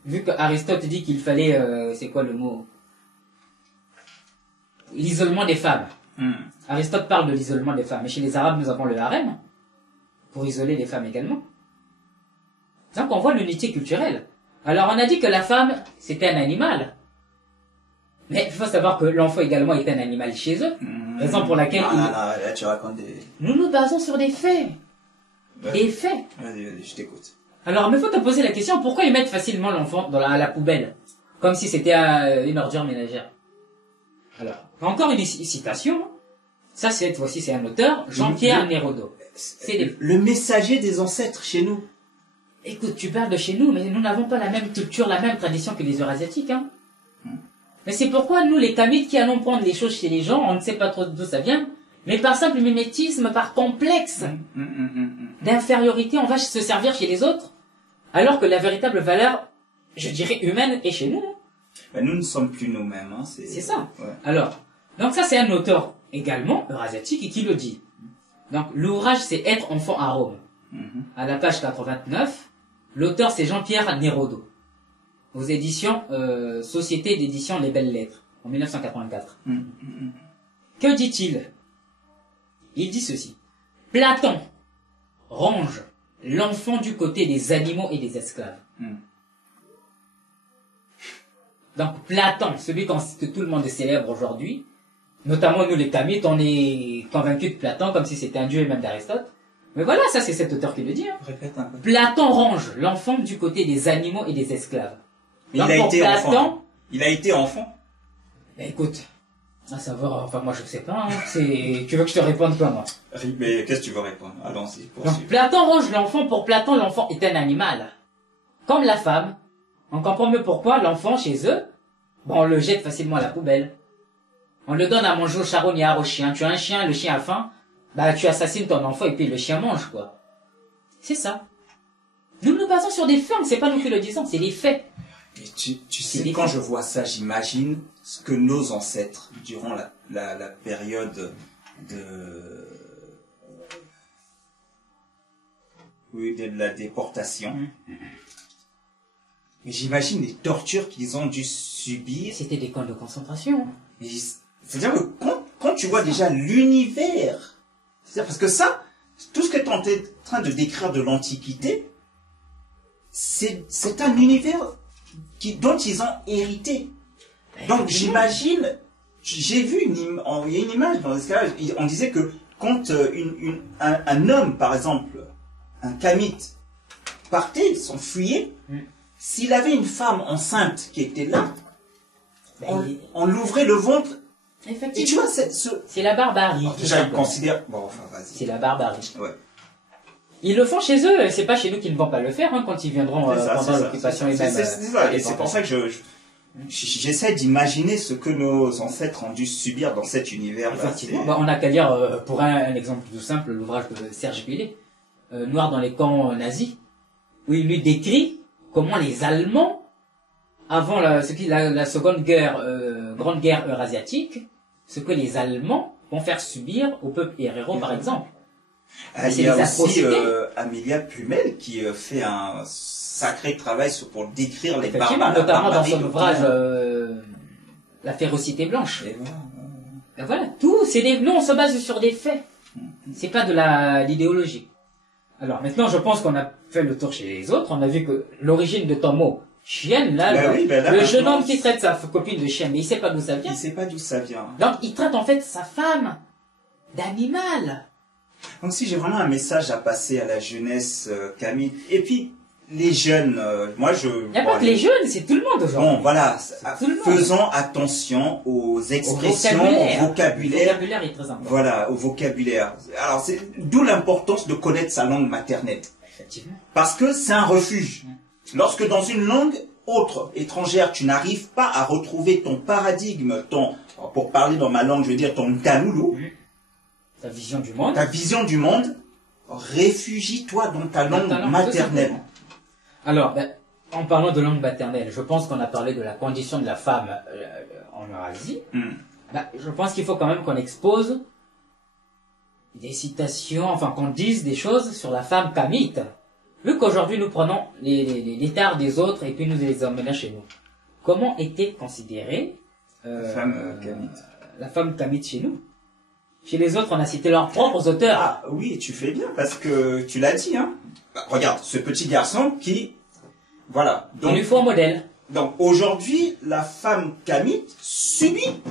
Vu que Aristote dit qu'il fallait... c'est quoi le mot? L'isolement des femmes. Aristote parle de l'isolement des femmes. Mais chez les Arabes, nous avons le harem. Pour isoler les femmes également. Donc on voit l'unité culturelle. Alors on a dit que la femme, c'était un animal. Mais il faut savoir que l'enfant également est un animal chez eux. Raison pour laquelle... là, tu racontes des... Nous nous basons sur des faits. Des faits. Vas-y, je t'écoute. Alors, mais faut te poser la question, pourquoi ils mettent facilement l'enfant dans la poubelle? Comme si c'était une ordure ménagère. Alors, encore une citation. Ça, cette fois-ci, c'est un auteur, Jean-Pierre Nérodo. C'est le messager des ancêtres chez nous. Écoute, tu parles de chez nous, mais nous n'avons pas la même culture, la même tradition que les Eurasiatiques, hein. Mais c'est pourquoi nous, les Kamites, qui allons prendre les choses chez les gens, on ne sait pas trop d'où ça vient, mais par simple mimétisme, par complexe d'infériorité, on va se servir chez les autres, alors que la véritable valeur, je dirais humaine, est chez nous. Ben, nous ne sommes plus nous-mêmes. Hein, c'est ça. Ouais. Alors, donc ça c'est un auteur également eurasiatique et qui le dit. Donc l'ouvrage c'est Être enfant à Rome. À la page 89, l'auteur c'est Jean-Pierre Nérodo. Aux éditions Société d'édition Les Belles Lettres, en 1984. Que dit-il? Il dit ceci. Platon range l'enfant du côté des animaux et des esclaves. Donc Platon, celui que tout le monde célèbre aujourd'hui, notamment nous les Kamites, on est convaincus de Platon comme si c'était un dieu et même d'Aristote. Mais voilà, ça c'est cet auteur qui le dit. Hein. Répète un peu. Platon range l'enfant du côté des animaux et des esclaves. Mais il a été Platon, enfant. Il a été enfant. Ben écoute, à savoir, enfin moi je sais pas, hein, tu veux que je te réponde quoi moi? Mais qu'est-ce que tu veux répondre? Allons-y. Donc Platon range l'enfant, pour Platon l'enfant est un animal. Comme la femme, on comprend mieux pourquoi l'enfant chez eux, bon, on le jette facilement à la poubelle. On le donne à manger au charognard, au chien. Tu as un chien, le chien a faim, bah tu assassines ton enfant et puis le chien mange quoi. C'est ça. Nous nous basons sur des faits, c'est pas nous qui le disons, c'est des faits. Et tu sais, quand je vois ça, j'imagine ce que nos ancêtres, durant la période de la déportation, mais j'imagine les tortures qu'ils ont dû subir. C'était des camps de concentration. C'est-à-dire que quand tu vois déjà l'univers, c'est-à-dire parce que ça, tout ce que tu es en train de décrire de l'Antiquité, c'est un univers dont ils ont hérité. Donc j'imagine, j'ai vu il y a une image dans l'esclavage, on disait que quand un homme, par exemple, un Kamite, partait, s'enfuyait, s'il avait une femme enceinte qui était là, on l'ouvrait le ventre. Effectivement. Et tu vois, c'est la barbarie. Déjà, ils considèrent... Bon, enfin, vas-y. C'est la barbarie. Ouais. Ils le font chez eux, c'est pas chez nous qu'ils ne vont pas le faire, hein, quand ils viendront pendant l'occupation humaine. C'est ça, et c'est pour ça que j'essaie d'imaginer ce que nos ancêtres ont dû subir dans cet univers. Effectivement. Bah, on n'a qu'à lire, pour un exemple tout simple, l'ouvrage de Serge Pillet, Noir dans les camps nazis, où il lui décrit comment les Allemands, avant la seconde guerre, grande guerre eurasiatique, ce que les Allemands vont faire subir au peuple héréro, par exemple. Il y a aussi Amélia Plumel qui fait un sacré travail pour décrire les barbaries. Notamment dans son ouvrage La férocité blanche. Et ben voilà, tout, nous on se base sur des faits. C'est pas de l'idéologie. Alors maintenant, je pense qu'on a fait le tour chez les autres. On a vu que l'origine de ton mot chienne, là, le jeune homme qui traite sa copine de chienne, mais il sait pas d'où ça vient. Il sait pas d'où ça vient. Donc il traite en fait sa femme d'animal. Donc si j'ai vraiment un message à passer à la jeunesse, Camille, et puis les jeunes, moi je... Il n'y a pas que les jeunes, c'est tout le monde aujourd'hui. Bon, voilà, faisons attention aux expressions, au vocabulaire. Le vocabulaire est très important. Voilà, au vocabulaire. Alors c'est d'où l'importance de connaître sa langue maternelle. Effectivement. Parce que c'est un refuge. Lorsque dans une langue autre, étrangère, tu n'arrives pas à retrouver ton paradigme, pour parler dans ma langue, je veux dire ton Kanoulou, ta vision du monde. Ta vision du monde, réfugie-toi dans ta langue maternelle. Alors, en parlant de langue maternelle, je pense qu'on a parlé de la condition de la femme en Eurasie. Je pense qu'il faut quand même qu'on expose des citations, enfin qu'on dise des choses sur la femme kamite. Vu qu'aujourd'hui nous prenons les tares des autres et puis nous les emmenons chez nous. Comment était considérée la femme kamite chez nous? Chez les autres, on a cité leurs propres auteurs. Ah oui, tu fais bien, parce que tu l'as dit, hein. Regarde, ce petit garçon qui... Voilà. Donc, il lui faut un modèle. Donc aujourd'hui, la femme kamite subit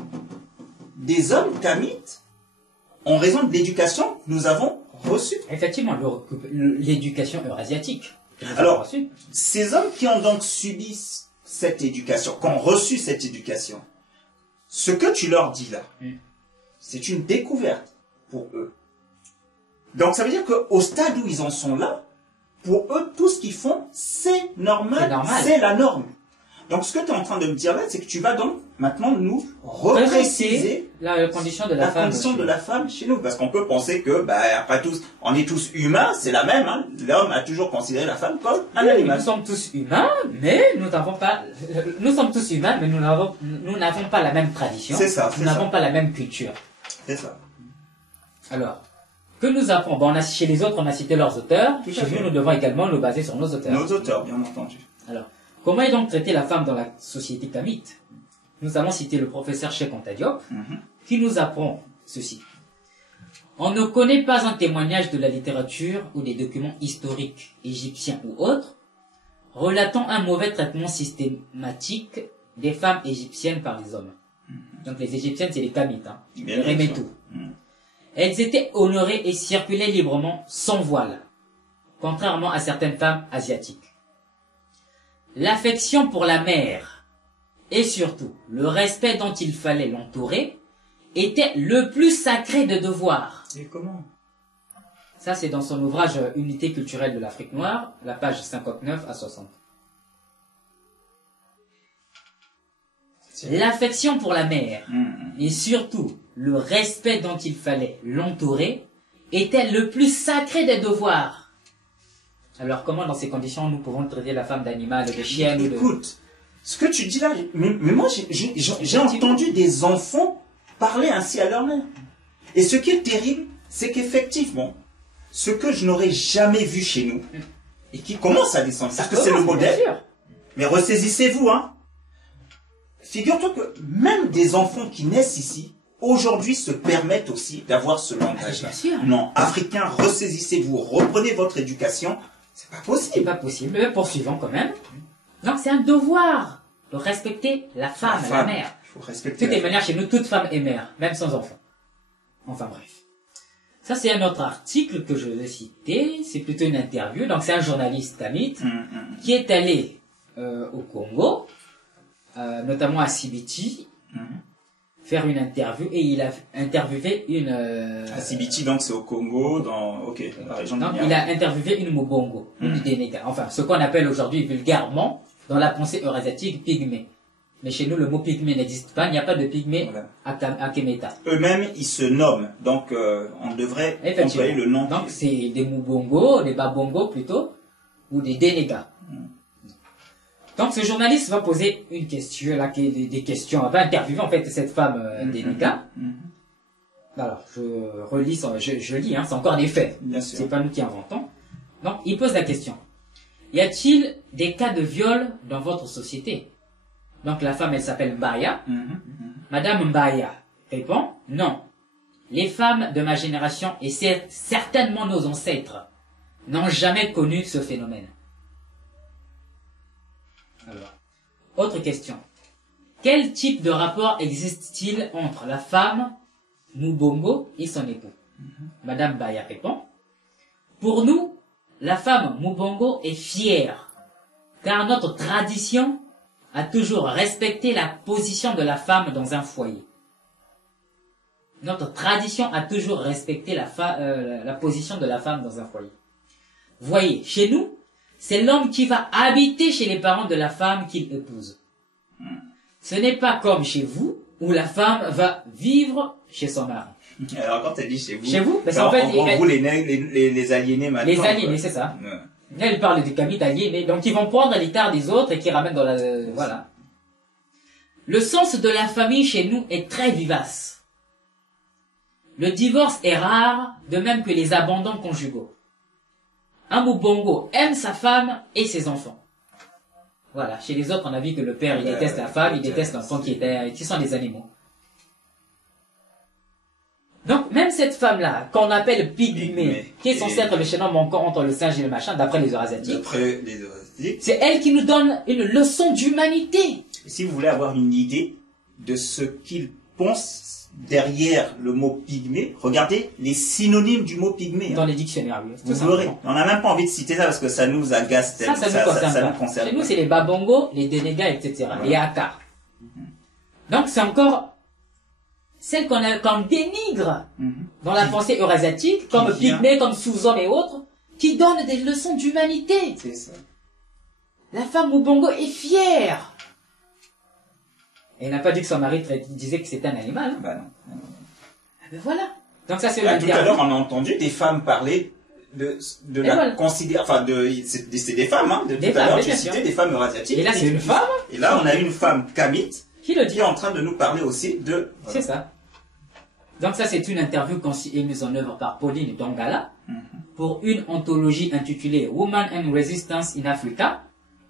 des hommes kamites en raison de l'éducation que nous avons reçue. Effectivement, l'éducation eurasiatique. Alors, ces hommes qui ont donc subi cette éducation, qui ont reçu cette éducation, ce que tu leur dis là, c'est une découverte pour eux. Donc ça veut dire qu'au stade où ils en sont là, pour eux, tout ce qu'ils font, c'est normal, c'est la norme. Donc ce que tu es en train de me dire là, c'est que tu vas donc maintenant nous repréciser la condition de la femme chez nous. Parce qu'on peut penser que, après tous, on est tous humains, c'est la même. Hein. L'homme a toujours considéré la femme comme un animal. Nous sommes tous humains, mais nous n'avons pas... Nous sommes tous humains, mais nous n'avons pas la même tradition. C'est ça. Nous n'avons pas la même culture. C'est ça. Alors, que nous apprenons? Bon, chez les autres, on a cité leurs auteurs. Chez nous, nous devons également nous baser sur nos auteurs. Nos auteurs, bien entendu. Alors, comment est donc traitée la femme dans la société kamite? Nous allons citer le professeur Cheikh Anta Diop, qui nous apprend ceci. On ne connaît pas un témoignage de la littérature ou des documents historiques égyptiens ou autres relatant un mauvais traitement systématique des femmes égyptiennes par les hommes. Donc les égyptiennes, c'est les kamites, hein, les Remetou. Elles étaient honorées et circulaient librement sans voile, contrairement à certaines femmes asiatiques. L'affection pour la mère et surtout le respect dont il fallait l'entourer était le plus sacré de devoirs. Et comment? Ça, c'est dans son ouvrage Unité culturelle de l'Afrique noire, la page 59 à 60. L'affection pour la mère et surtout le respect dont il fallait l'entourer était le plus sacré des devoirs. Alors comment dans ces conditions nous pouvons traiter la femme d'animal, de chienne ou de... Écoute, ce que tu dis là, mais moi j'ai entendu des enfants parler ainsi à leur mère. Et ce qui est terrible, c'est qu'effectivement, ce que je n'aurais jamais vu chez nous, et qui commence à descendre, parce que c'est le modèle, mais ressaisissez-vous, hein. Figure-toi que même des enfants qui naissent ici, aujourd'hui se permettent aussi d'avoir ce langage-là. Non, Africains, ressaisissez-vous, reprenez votre éducation. C'est pas possible. C'est pas possible, mais poursuivons quand même. Donc c'est un devoir de respecter la femme, la mère. Il faut respecter. De toutes les manières, chez nous, toute femme est mère, même sans enfant. Enfin bref. Ça c'est un autre article que je vais citer, c'est plutôt une interview. Donc c'est un journaliste kamite qui est allé au Congo, notamment à Sibiti, faire une interview et il a interviewé une... À Sibiti, donc c'est au Congo, dans la région de Donc il a interviewé une Mubongo, une Dénéga, enfin ce qu'on appelle aujourd'hui vulgairement dans la pensée eurasiatique pygmée. Mais chez nous le mot pygmée n'existe pas, il n'y a pas de pygmée à Kemeta. Eux-mêmes ils se nomment, donc on devrait employer le nom. Donc c'est des Mubongo, des Babongo plutôt, ou des Dénégas. Donc ce journaliste va poser une question, là, des questions, va interviewer en fait cette femme Dénéga. Alors je relis, je lis, hein, c'est encore des faits, c'est pas nous qui inventons. Donc il pose la question. Y a-t-il des cas de viol dans votre société? Donc la femme elle s'appelle Mbaya. Madame Mbaya répond non. Les femmes de ma génération et certainement nos ancêtres n'ont jamais connu ce phénomène. Alors, autre question. Quel type de rapport existe-t-il entre la femme Mubongo et son époux? Madame Baya répond. Pour nous, la femme Mubongo est fière, car notre tradition a toujours respecté la position de la femme dans un foyer. Notre tradition a toujours respecté la position de la femme dans un foyer. Voyez, chez nous, c'est l'homme qui va habiter chez les parents de la femme qu'il épouse. Ce n'est pas comme chez vous, où la femme va vivre chez son mari. Alors quand elle dit chez vous, chez vous, ben en fait, vous les aliénés maintenant. Les aliénés, c'est ça. Ouais. Elle parle du kamite aliéné, donc ils vont prendre l'hectare des autres et qui ramènent dans la... voilà. Le sens de la famille chez nous est très vivace. Le divorce est rare, de même que les abandons conjugaux. Un Mubongo aime sa femme et ses enfants. Voilà, chez les autres, on a vu que le père, il déteste la femme, il déteste l'enfant qui sont des animaux. Donc, même cette femme-là, qu'on appelle pygmée, qui est censée être le chaînon manquant entre le singe et le machin, d'après les Eurasiatiques, c'est elle qui nous donne une leçon d'humanité. Si vous voulez avoir une idée de ce qu'ils pensent derrière le mot pygmée, regardez les synonymes du mot pygmée. Dans les dictionnaires, oui. Vous verrez. On n'a même pas envie de citer ça parce que ça nous agace tellement. Ça nous concerne. Chez nous, c'est les Babongo, les Dénégas, etc. Voilà. Les Akar. Donc, c'est encore celle qu'on dénigre dans la pensée eurasiatique, comme pygmée, comme sous-homme et autres, qui donnent des leçons d'humanité. C'est ça. La femme Mubongo est fière Et elle n'a pas dit que son mari disait que c'était un animal. Hein. Bah non. Ah ben voilà. Donc ça c'est Là, tout l'interview. à l'heure, on a entendu des femmes parler de la voilà. enfin c'est des femmes, hein. Des Tout à l'heure, femmes, tu bien citais sûr. des femmes eurasiatiques. Et là c'est une femme Et là, on a une femme kamite qui le qui dit. est en train de nous parler aussi de... C'est ça. Donc ça c'est une interview qui est mise en œuvre par Pauline Dongala pour une anthologie intitulée Woman and Resistance in Africa,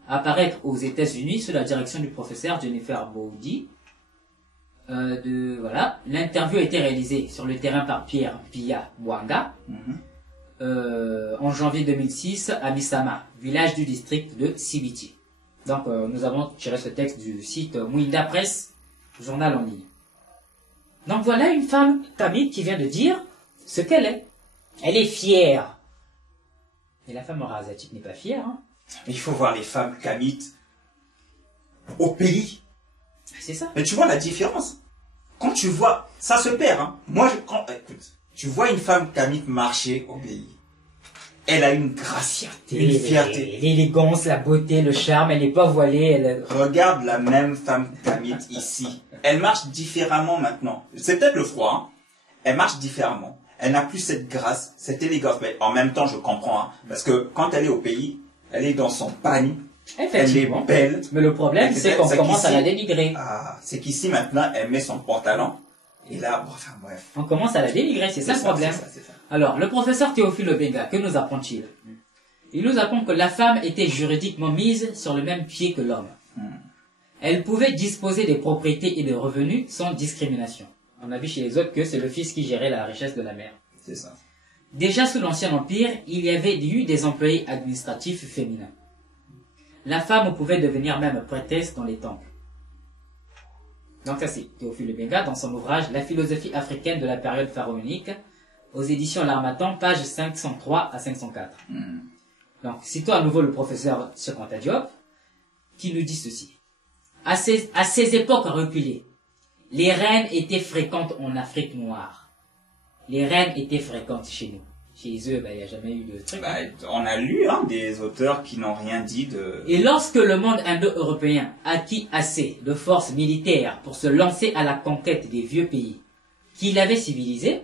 apparaître aux États-Unis sous la direction du professeur Jennifer Bowdy. Voilà, l'interview a été réalisée sur le terrain par Pierre Pia Bwanga en janvier 2006 à Misama, village du district de Sibiti. Donc nous avons tiré ce texte du site Mwinda Press, journal en ligne. Donc voilà une femme kamite qui vient de dire ce qu'elle est. Elle est fière. Et la femme eurasiatique n'est pas fière. Hein. Il faut voir les femmes kamites au pays. C'est ça. Mais tu vois la différence. Quand tu vois, ça se perd. Hein. Moi, écoute, tu vois une femme kamite marcher au pays. Elle a une grâce, une fierté. L'élégance, la beauté, le charme, elle n'est pas voilée. Regarde la même femme kamite ici. Elle marche différemment maintenant. C'est peut-être le froid. Hein. Elle marche différemment. Elle n'a plus cette grâce, cette élégance. Mais en même temps, je comprends. Hein, parce que quand elle est au pays, elle est dans son pagne. Elle est belle. Mais le problème, c'est qu'on commence à la dénigrer. Ah, c'est qu'ici, maintenant, elle met son pantalon. Et là, enfin, bref. On commence à la dénigrer, c'est ça le problème. C'est ça. Alors, le professeur Théophile Obenga, que nous apprend-il? Il nous apprend que la femme était juridiquement mise sur le même pied que l'homme. Elle pouvait disposer des propriétés et des revenus sans discrimination. On a vu chez les autres que c'est le fils qui gérait la richesse de la mère. C'est ça. Déjà sous l'Ancien Empire, il y avait eu des employés administratifs féminins. La femme pouvait devenir même prêtresse dans les temples. Donc ça c'est Théophile Obenga dans son ouvrage « La philosophie africaine de la période pharaonique » aux éditions L'Harmattan, pages 503 à 504. Donc citons à nouveau le professeur Cheikh Anta Diop qui nous dit ceci. À ces époques reculées, les reines étaient fréquentes en Afrique noire. Les reines étaient fréquentes chez nous. Chez eux, il n'y a jamais eu de truc. On a lu des auteurs qui n'ont rien dit de... Et lorsque le monde indo-européen acquit assez de forces militaires pour se lancer à la conquête des vieux pays qu'il avait civilisés,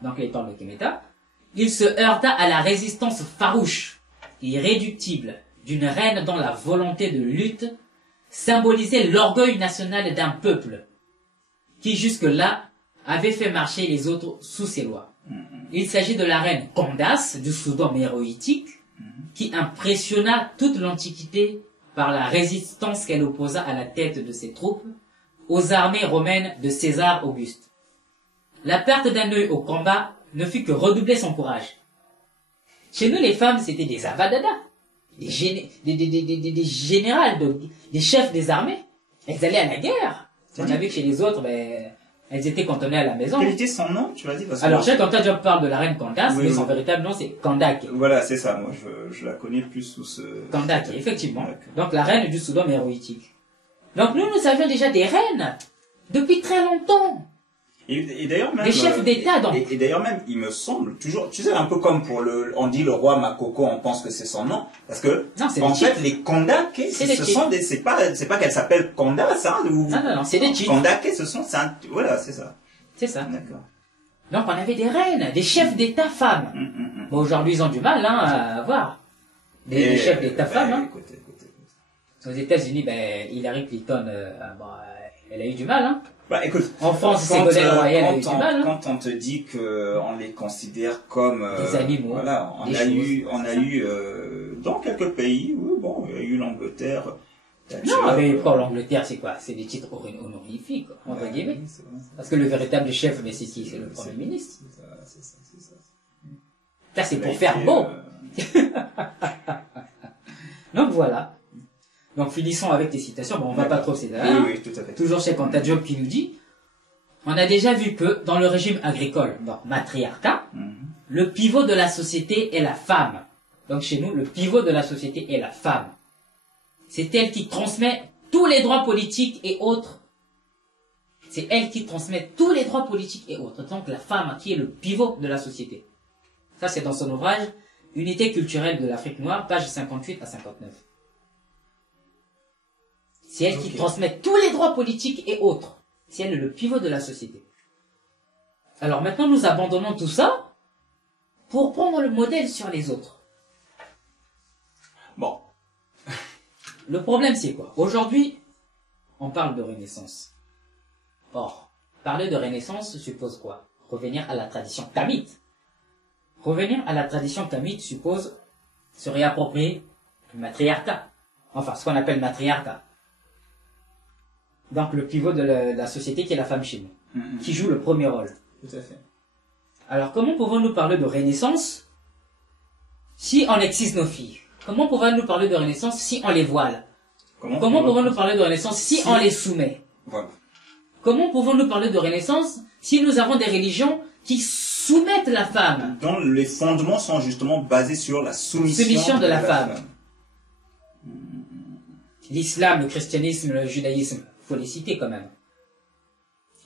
donc les temps de Keméta, il se heurta à la résistance farouche et irréductible d'une reine dont la volonté de lutte symbolisait l'orgueil national d'un peuple qui jusque-là avait fait marcher les autres sous ses lois. Il s'agit de la reine Candace du Soudan méroïtique qui impressionna toute l'Antiquité par la résistance qu'elle opposa à la tête de ses troupes aux armées romaines de César Auguste. La perte d'un œil au combat ne fut que redoubler son courage. Chez nous, les femmes, c'était des avadadas, des générales, des chefs des armées. Elles allaient à la guerre. On a vu que chez les autres, elles étaient cantonnées à la maison. Quel était son nom, tu l'as dit? Alors, Cheikh Anta Diop parle de la reine Candace, mais son véritable nom, c'est Kandake. Voilà, c'est ça. Moi, je la connais plus sous ce... Kandake, effectivement. Donc, la reine du Soudan méroïtique. Donc, nous avions déjà des reines depuis très longtemps. Et d'ailleurs même... Des chefs d'État, donc. Et d'ailleurs même, il me semble, toujours, tu sais, un peu comme on dit le roi Makoko, on pense que c'est son nom, parce que, non, en fait, les Kandake, c'est pas qu'elle s'appelle Candace, hein, ou... Non, c'est des titres. Kandake, voilà, c'est ça. C'est ça. D'accord. Donc, on avait des reines, des chefs d'État femmes. Bon, aujourd'hui, ils ont du mal, à avoir des chefs d'État femmes, hein. Écoute. Aux États-Unis, Hillary Clinton, elle a eu du mal, hein. Écoute, en France, Ségolène Royal a eu du mal. Quand on te dit que on les considère comme des animaux, voilà, on a eu dans quelques pays, il y a eu l'Angleterre. Non, mais pour l'Angleterre, c'est quoi? C'est des titres honorifiques, entre guillemets. Parce que le véritable chef, c'est qui? C'est le Premier ministre. C'est ça. Ça, c'est pour faire beau. Donc voilà. Donc finissons avec tes citations. Bon, on va pas trop s'étaler. Oui, tout à fait. Toujours chez Anta Diop qui nous dit, on a déjà vu que dans le régime agricole, donc matriarcat, le pivot de la société est la femme. Donc chez nous, le pivot de la société est la femme. C'est elle qui transmet tous les droits politiques et autres. C'est elle qui transmet tous les droits politiques et autres. Donc la femme qui est le pivot de la société. Ça, c'est dans son ouvrage Unité culturelle de l'Afrique noire, page 58 à 59. C'est elle qui transmet tous les droits politiques et autres. C'est elle le pivot de la société. Alors maintenant, nous abandonnons tout ça pour prendre le modèle sur les autres. Bon. Le problème, c'est quoi? Aujourd'hui, on parle de Renaissance. Or, parler de Renaissance suppose quoi? Revenir à la tradition kamite. Revenir à la tradition kamite suppose se réapproprier le matriarcat. Enfin, ce qu'on appelle matriarcat. Donc, le pivot de la société qui est la femme chez nous, qui joue le premier rôle. Tout à fait. Alors, comment pouvons-nous parler de Renaissance si on excise nos filles? Comment pouvons-nous parler de Renaissance si on les voile? Comment pouvons-nous parler de Renaissance si on les soumet? Voilà. Comment pouvons-nous parler de Renaissance si nous avons des religions qui soumettent la femme? Dont les fondements sont justement basés sur la soumission de la femme. L'islam, le christianisme, le judaïsme, il faut les citer quand même.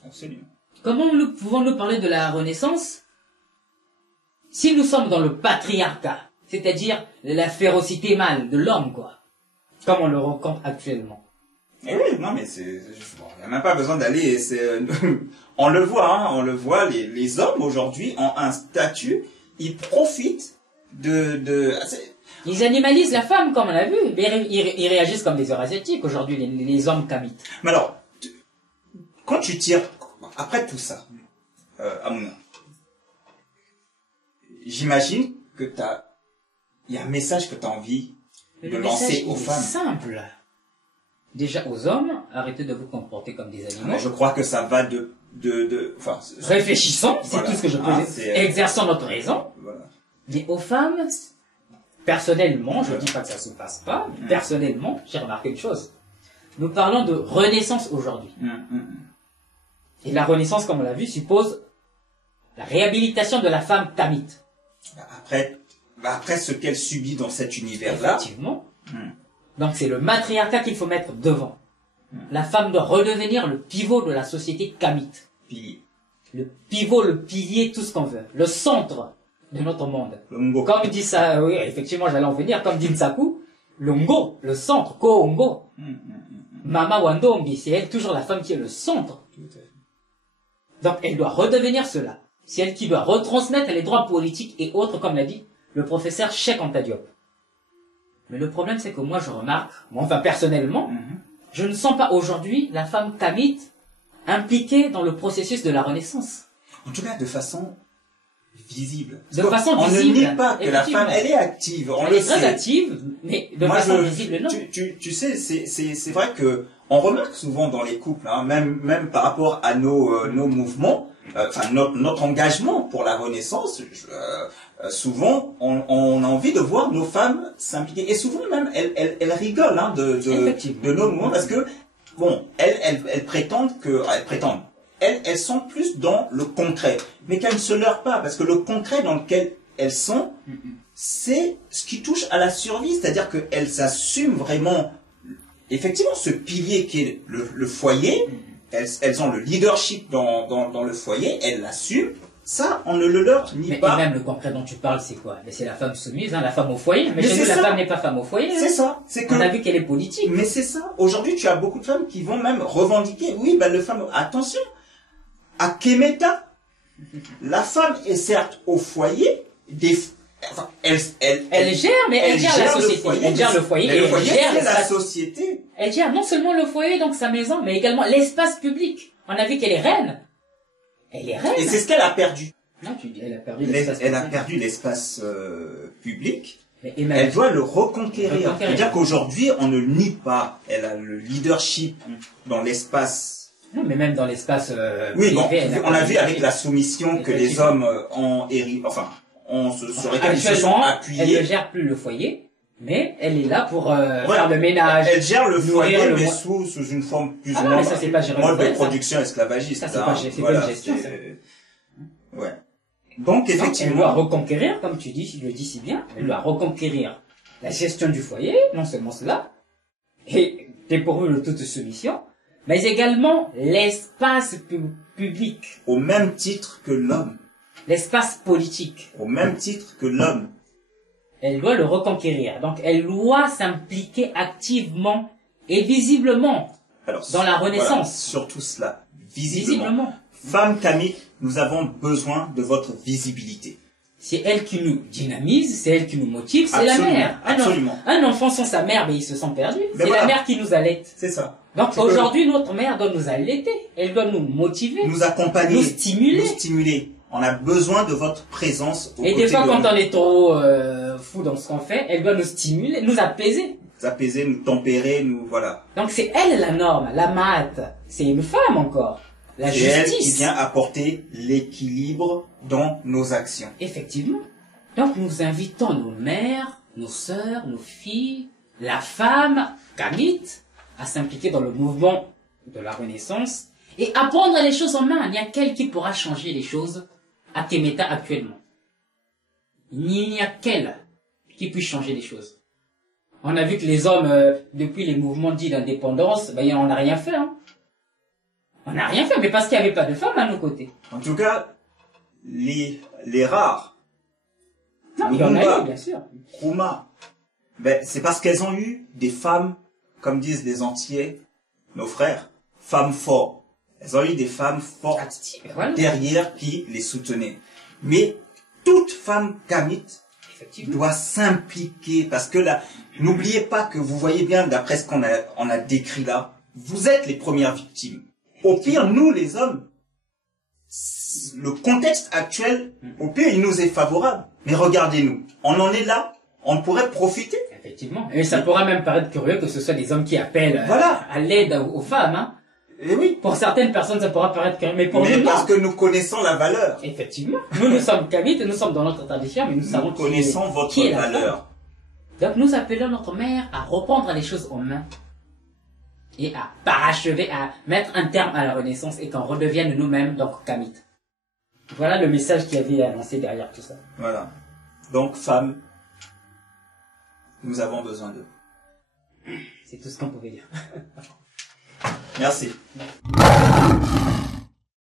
Absolument. Comment nous pouvons-nous parler de la Renaissance si nous sommes dans le patriarcat, c'est-à-dire la férocité mâle de l'homme, quoi, comme on le rencontre actuellement? Eh oui, non, mais il n'y a même pas besoin d'aller. On le voit, les hommes aujourd'hui ont un statut, ils profitent Ils animalisent la femme, comme on l'a vu. Ils réagissent comme des Eurasiatiques aujourd'hui, les hommes kamites. Mais alors, quand tu tires, après tout ça, Amouna, j'imagine que il y a un message que tu as envie de lancer aux femmes. C'est simple. Déjà aux hommes, arrêtez de vous comporter comme des animaux. Mais je crois que ça va enfin, réfléchissons, c'est tout ce que je peux dire. Exerçons notre raison. Voilà. Mais aux femmes, personnellement, je ne dis pas que ça se passe pas, mais personnellement, j'ai remarqué une chose. Nous parlons de renaissance aujourd'hui. Et la renaissance, comme on l'a vu, suppose la réhabilitation de la femme kamite. Après ce qu'elle subit dans cet univers-là. Effectivement. Donc c'est le matriarcat qu'il faut mettre devant. La femme doit redevenir le pivot de la société kamite. Le pivot, le pilier, tout ce qu'on veut. Le centre de notre monde. Comme dit ça, oui, effectivement, j'allais en venir, comme dit Nsaku, le ngo, le centre, ko-ngo. Mama Wandombi, c'est elle, toujours la femme qui est le centre. Donc elle doit redevenir cela. C'est elle qui doit retransmettre les droits politiques et autres, comme l'a dit le professeur Cheikh Anta Diop. Mais le problème, c'est que moi, je remarque, enfin personnellement, je ne sens pas aujourd'hui la femme kamite impliquée dans le processus de la Renaissance. En tout cas, de façon visible. De façon on visible. On ne nie pas que la femme, elle est active. Elle est très active, mais de façon visible, non. Tu sais, c'est vrai que on remarque souvent dans les couples, hein, même par rapport à nos mouvements, enfin notre engagement pour la Renaissance. Souvent, on a envie de voir nos femmes s'impliquer. Et souvent même, elles rigolent hein, de nos mouvements parce que, bon, elles prétendent elles sont plus dans le concret. Mais qu'elles ne se leurrent pas, parce que le concret dans lequel elles sont, c'est ce qui touche à la survie. C'est-à-dire qu'elles assument vraiment, effectivement, ce pilier qui est le foyer. Elles ont le leadership dans le foyer, elles l'assument. Ça, on ne le leur nie pas. Et même le concret dont tu parles, c'est quoi? C'est la femme soumise, hein, la femme au foyer. Mais chez nous, la femme n'est pas femme au foyer. C'est ça. On a vu qu'elle est politique. Mais c'est ça. Aujourd'hui, tu as beaucoup de femmes qui vont même revendiquer. Oui, ben le femme. Attention. À Kemeta, la femme est certes au foyer. Elle gère, mais elle gère la société. Elle gère le foyer. Et elle gère la société. Elle gère non seulement le foyer, donc sa maison, mais également l'espace public. On a vu qu'elle est reine. Elle est reine. Et c'est ce qu'elle a perdu. Non, tu dis, elle a perdu l'espace public. Elle a perdu l'espace public. Mais elle doit le reconquérir. C'est-à-dire qu'aujourd'hui, on ne nie pas. Elle a le leadership dans l'espace. Non, mais même dans l'espace oui, bon, on a vu avec la soumission que les hommes ont sur lesquels ils se sont appuyés. Elle ne gère plus le foyer. Mais elle est là pour faire le ménage. Elle gère le foyer, mais sous une forme plus ou moins mode de production esclavagiste. Ça, c'est pas une gestion. Ouais. Donc, effectivement. Elle doit reconquérir, comme tu dis, le dis si bien, elle doit reconquérir la gestion du foyer, non seulement cela, et dépourvu de toute soumission, mais également l'espace public. Au même titre que l'homme. L'espace politique. Au même titre que l'homme. Elle doit le reconquérir. Donc, elle doit s'impliquer activement Et visiblement, Alors, dans la voilà, Renaissance. surtout cela, visiblement. Femme kamites, nous avons besoin de votre visibilité. C'est elle qui nous dynamise, c'est elle qui nous motive, c'est la Absolument, mère. absolument. Un enfant sans sa mère, mais il se sent perdu. Mais C'est voilà. la mère qui nous allaite. C'est ça. Donc aujourd'hui, notre mère doit nous allaiter. Elle doit nous motiver, Nous accompagner, nous stimuler. nous stimuler. On a besoin de votre présence au Et côté des fois, de quand nous. on est trop fou dans ce qu'on fait, elle doit nous stimuler, nous apaiser. Nous apaiser, nous tempérer, nous, voilà. Donc c'est elle la norme, la mat. C'est une femme encore. La C'est elle qui justice. vient apporter l'équilibre dans nos actions. Effectivement. Donc nous invitons nos mères, nos sœurs, nos filles, la femme, kamite, à s'impliquer dans le mouvement de la Renaissance et à prendre les choses en main. Il n'y a qu'elle qui pourra changer les choses à Kemeta actuellement. Il n'y a qu'elle qui puisse changer les choses. On a vu que les hommes, depuis les mouvements dits d'indépendance, ben, on n'a rien fait. Hein. On n'a rien fait, mais parce qu'il n'y avait pas de femmes à nos côtés. En tout cas, les rares, Non, il y en a eu, bien sûr. Rouma, ben, c'est parce qu'elles ont eu des femmes, comme disent les Antillais, nos frères, femmes fortes. Elles ont eu des femmes fortes Voilà. derrière qui les soutenaient. Mais toute femme kamite Effectivement. doit s'impliquer parce que là, n'oubliez pas que vous voyez bien, d'après ce qu'on a décrit là, vous êtes les premières victimes. Au pire, nous les hommes, le contexte actuel, au pire, il nous est favorable. Mais regardez-nous, on en est là, on pourrait profiter. Effectivement. Et ça pourrait même paraître curieux que ce soit des hommes qui appellent Voilà. à l'aide aux femmes. Hein. Et oui, Pour certaines personnes, ça pourra paraître curieux, mais pour mais nous, parce non. que nous connaissons la valeur. Effectivement. Nous sommes kamites, nous sommes dans notre tradition, mais nous savons Nous connaissons votre qui est la valeur. femme. Donc nous appelons notre mère à reprendre les choses en main et à parachever, à mettre un terme à la Renaissance et qu'on redevienne nous-mêmes, donc kamites. Voilà le message qui avait annoncé derrière tout ça. Voilà. Donc, femmes, nous avons besoin d'eux. C'est tout ce qu'on pouvait dire. Merci.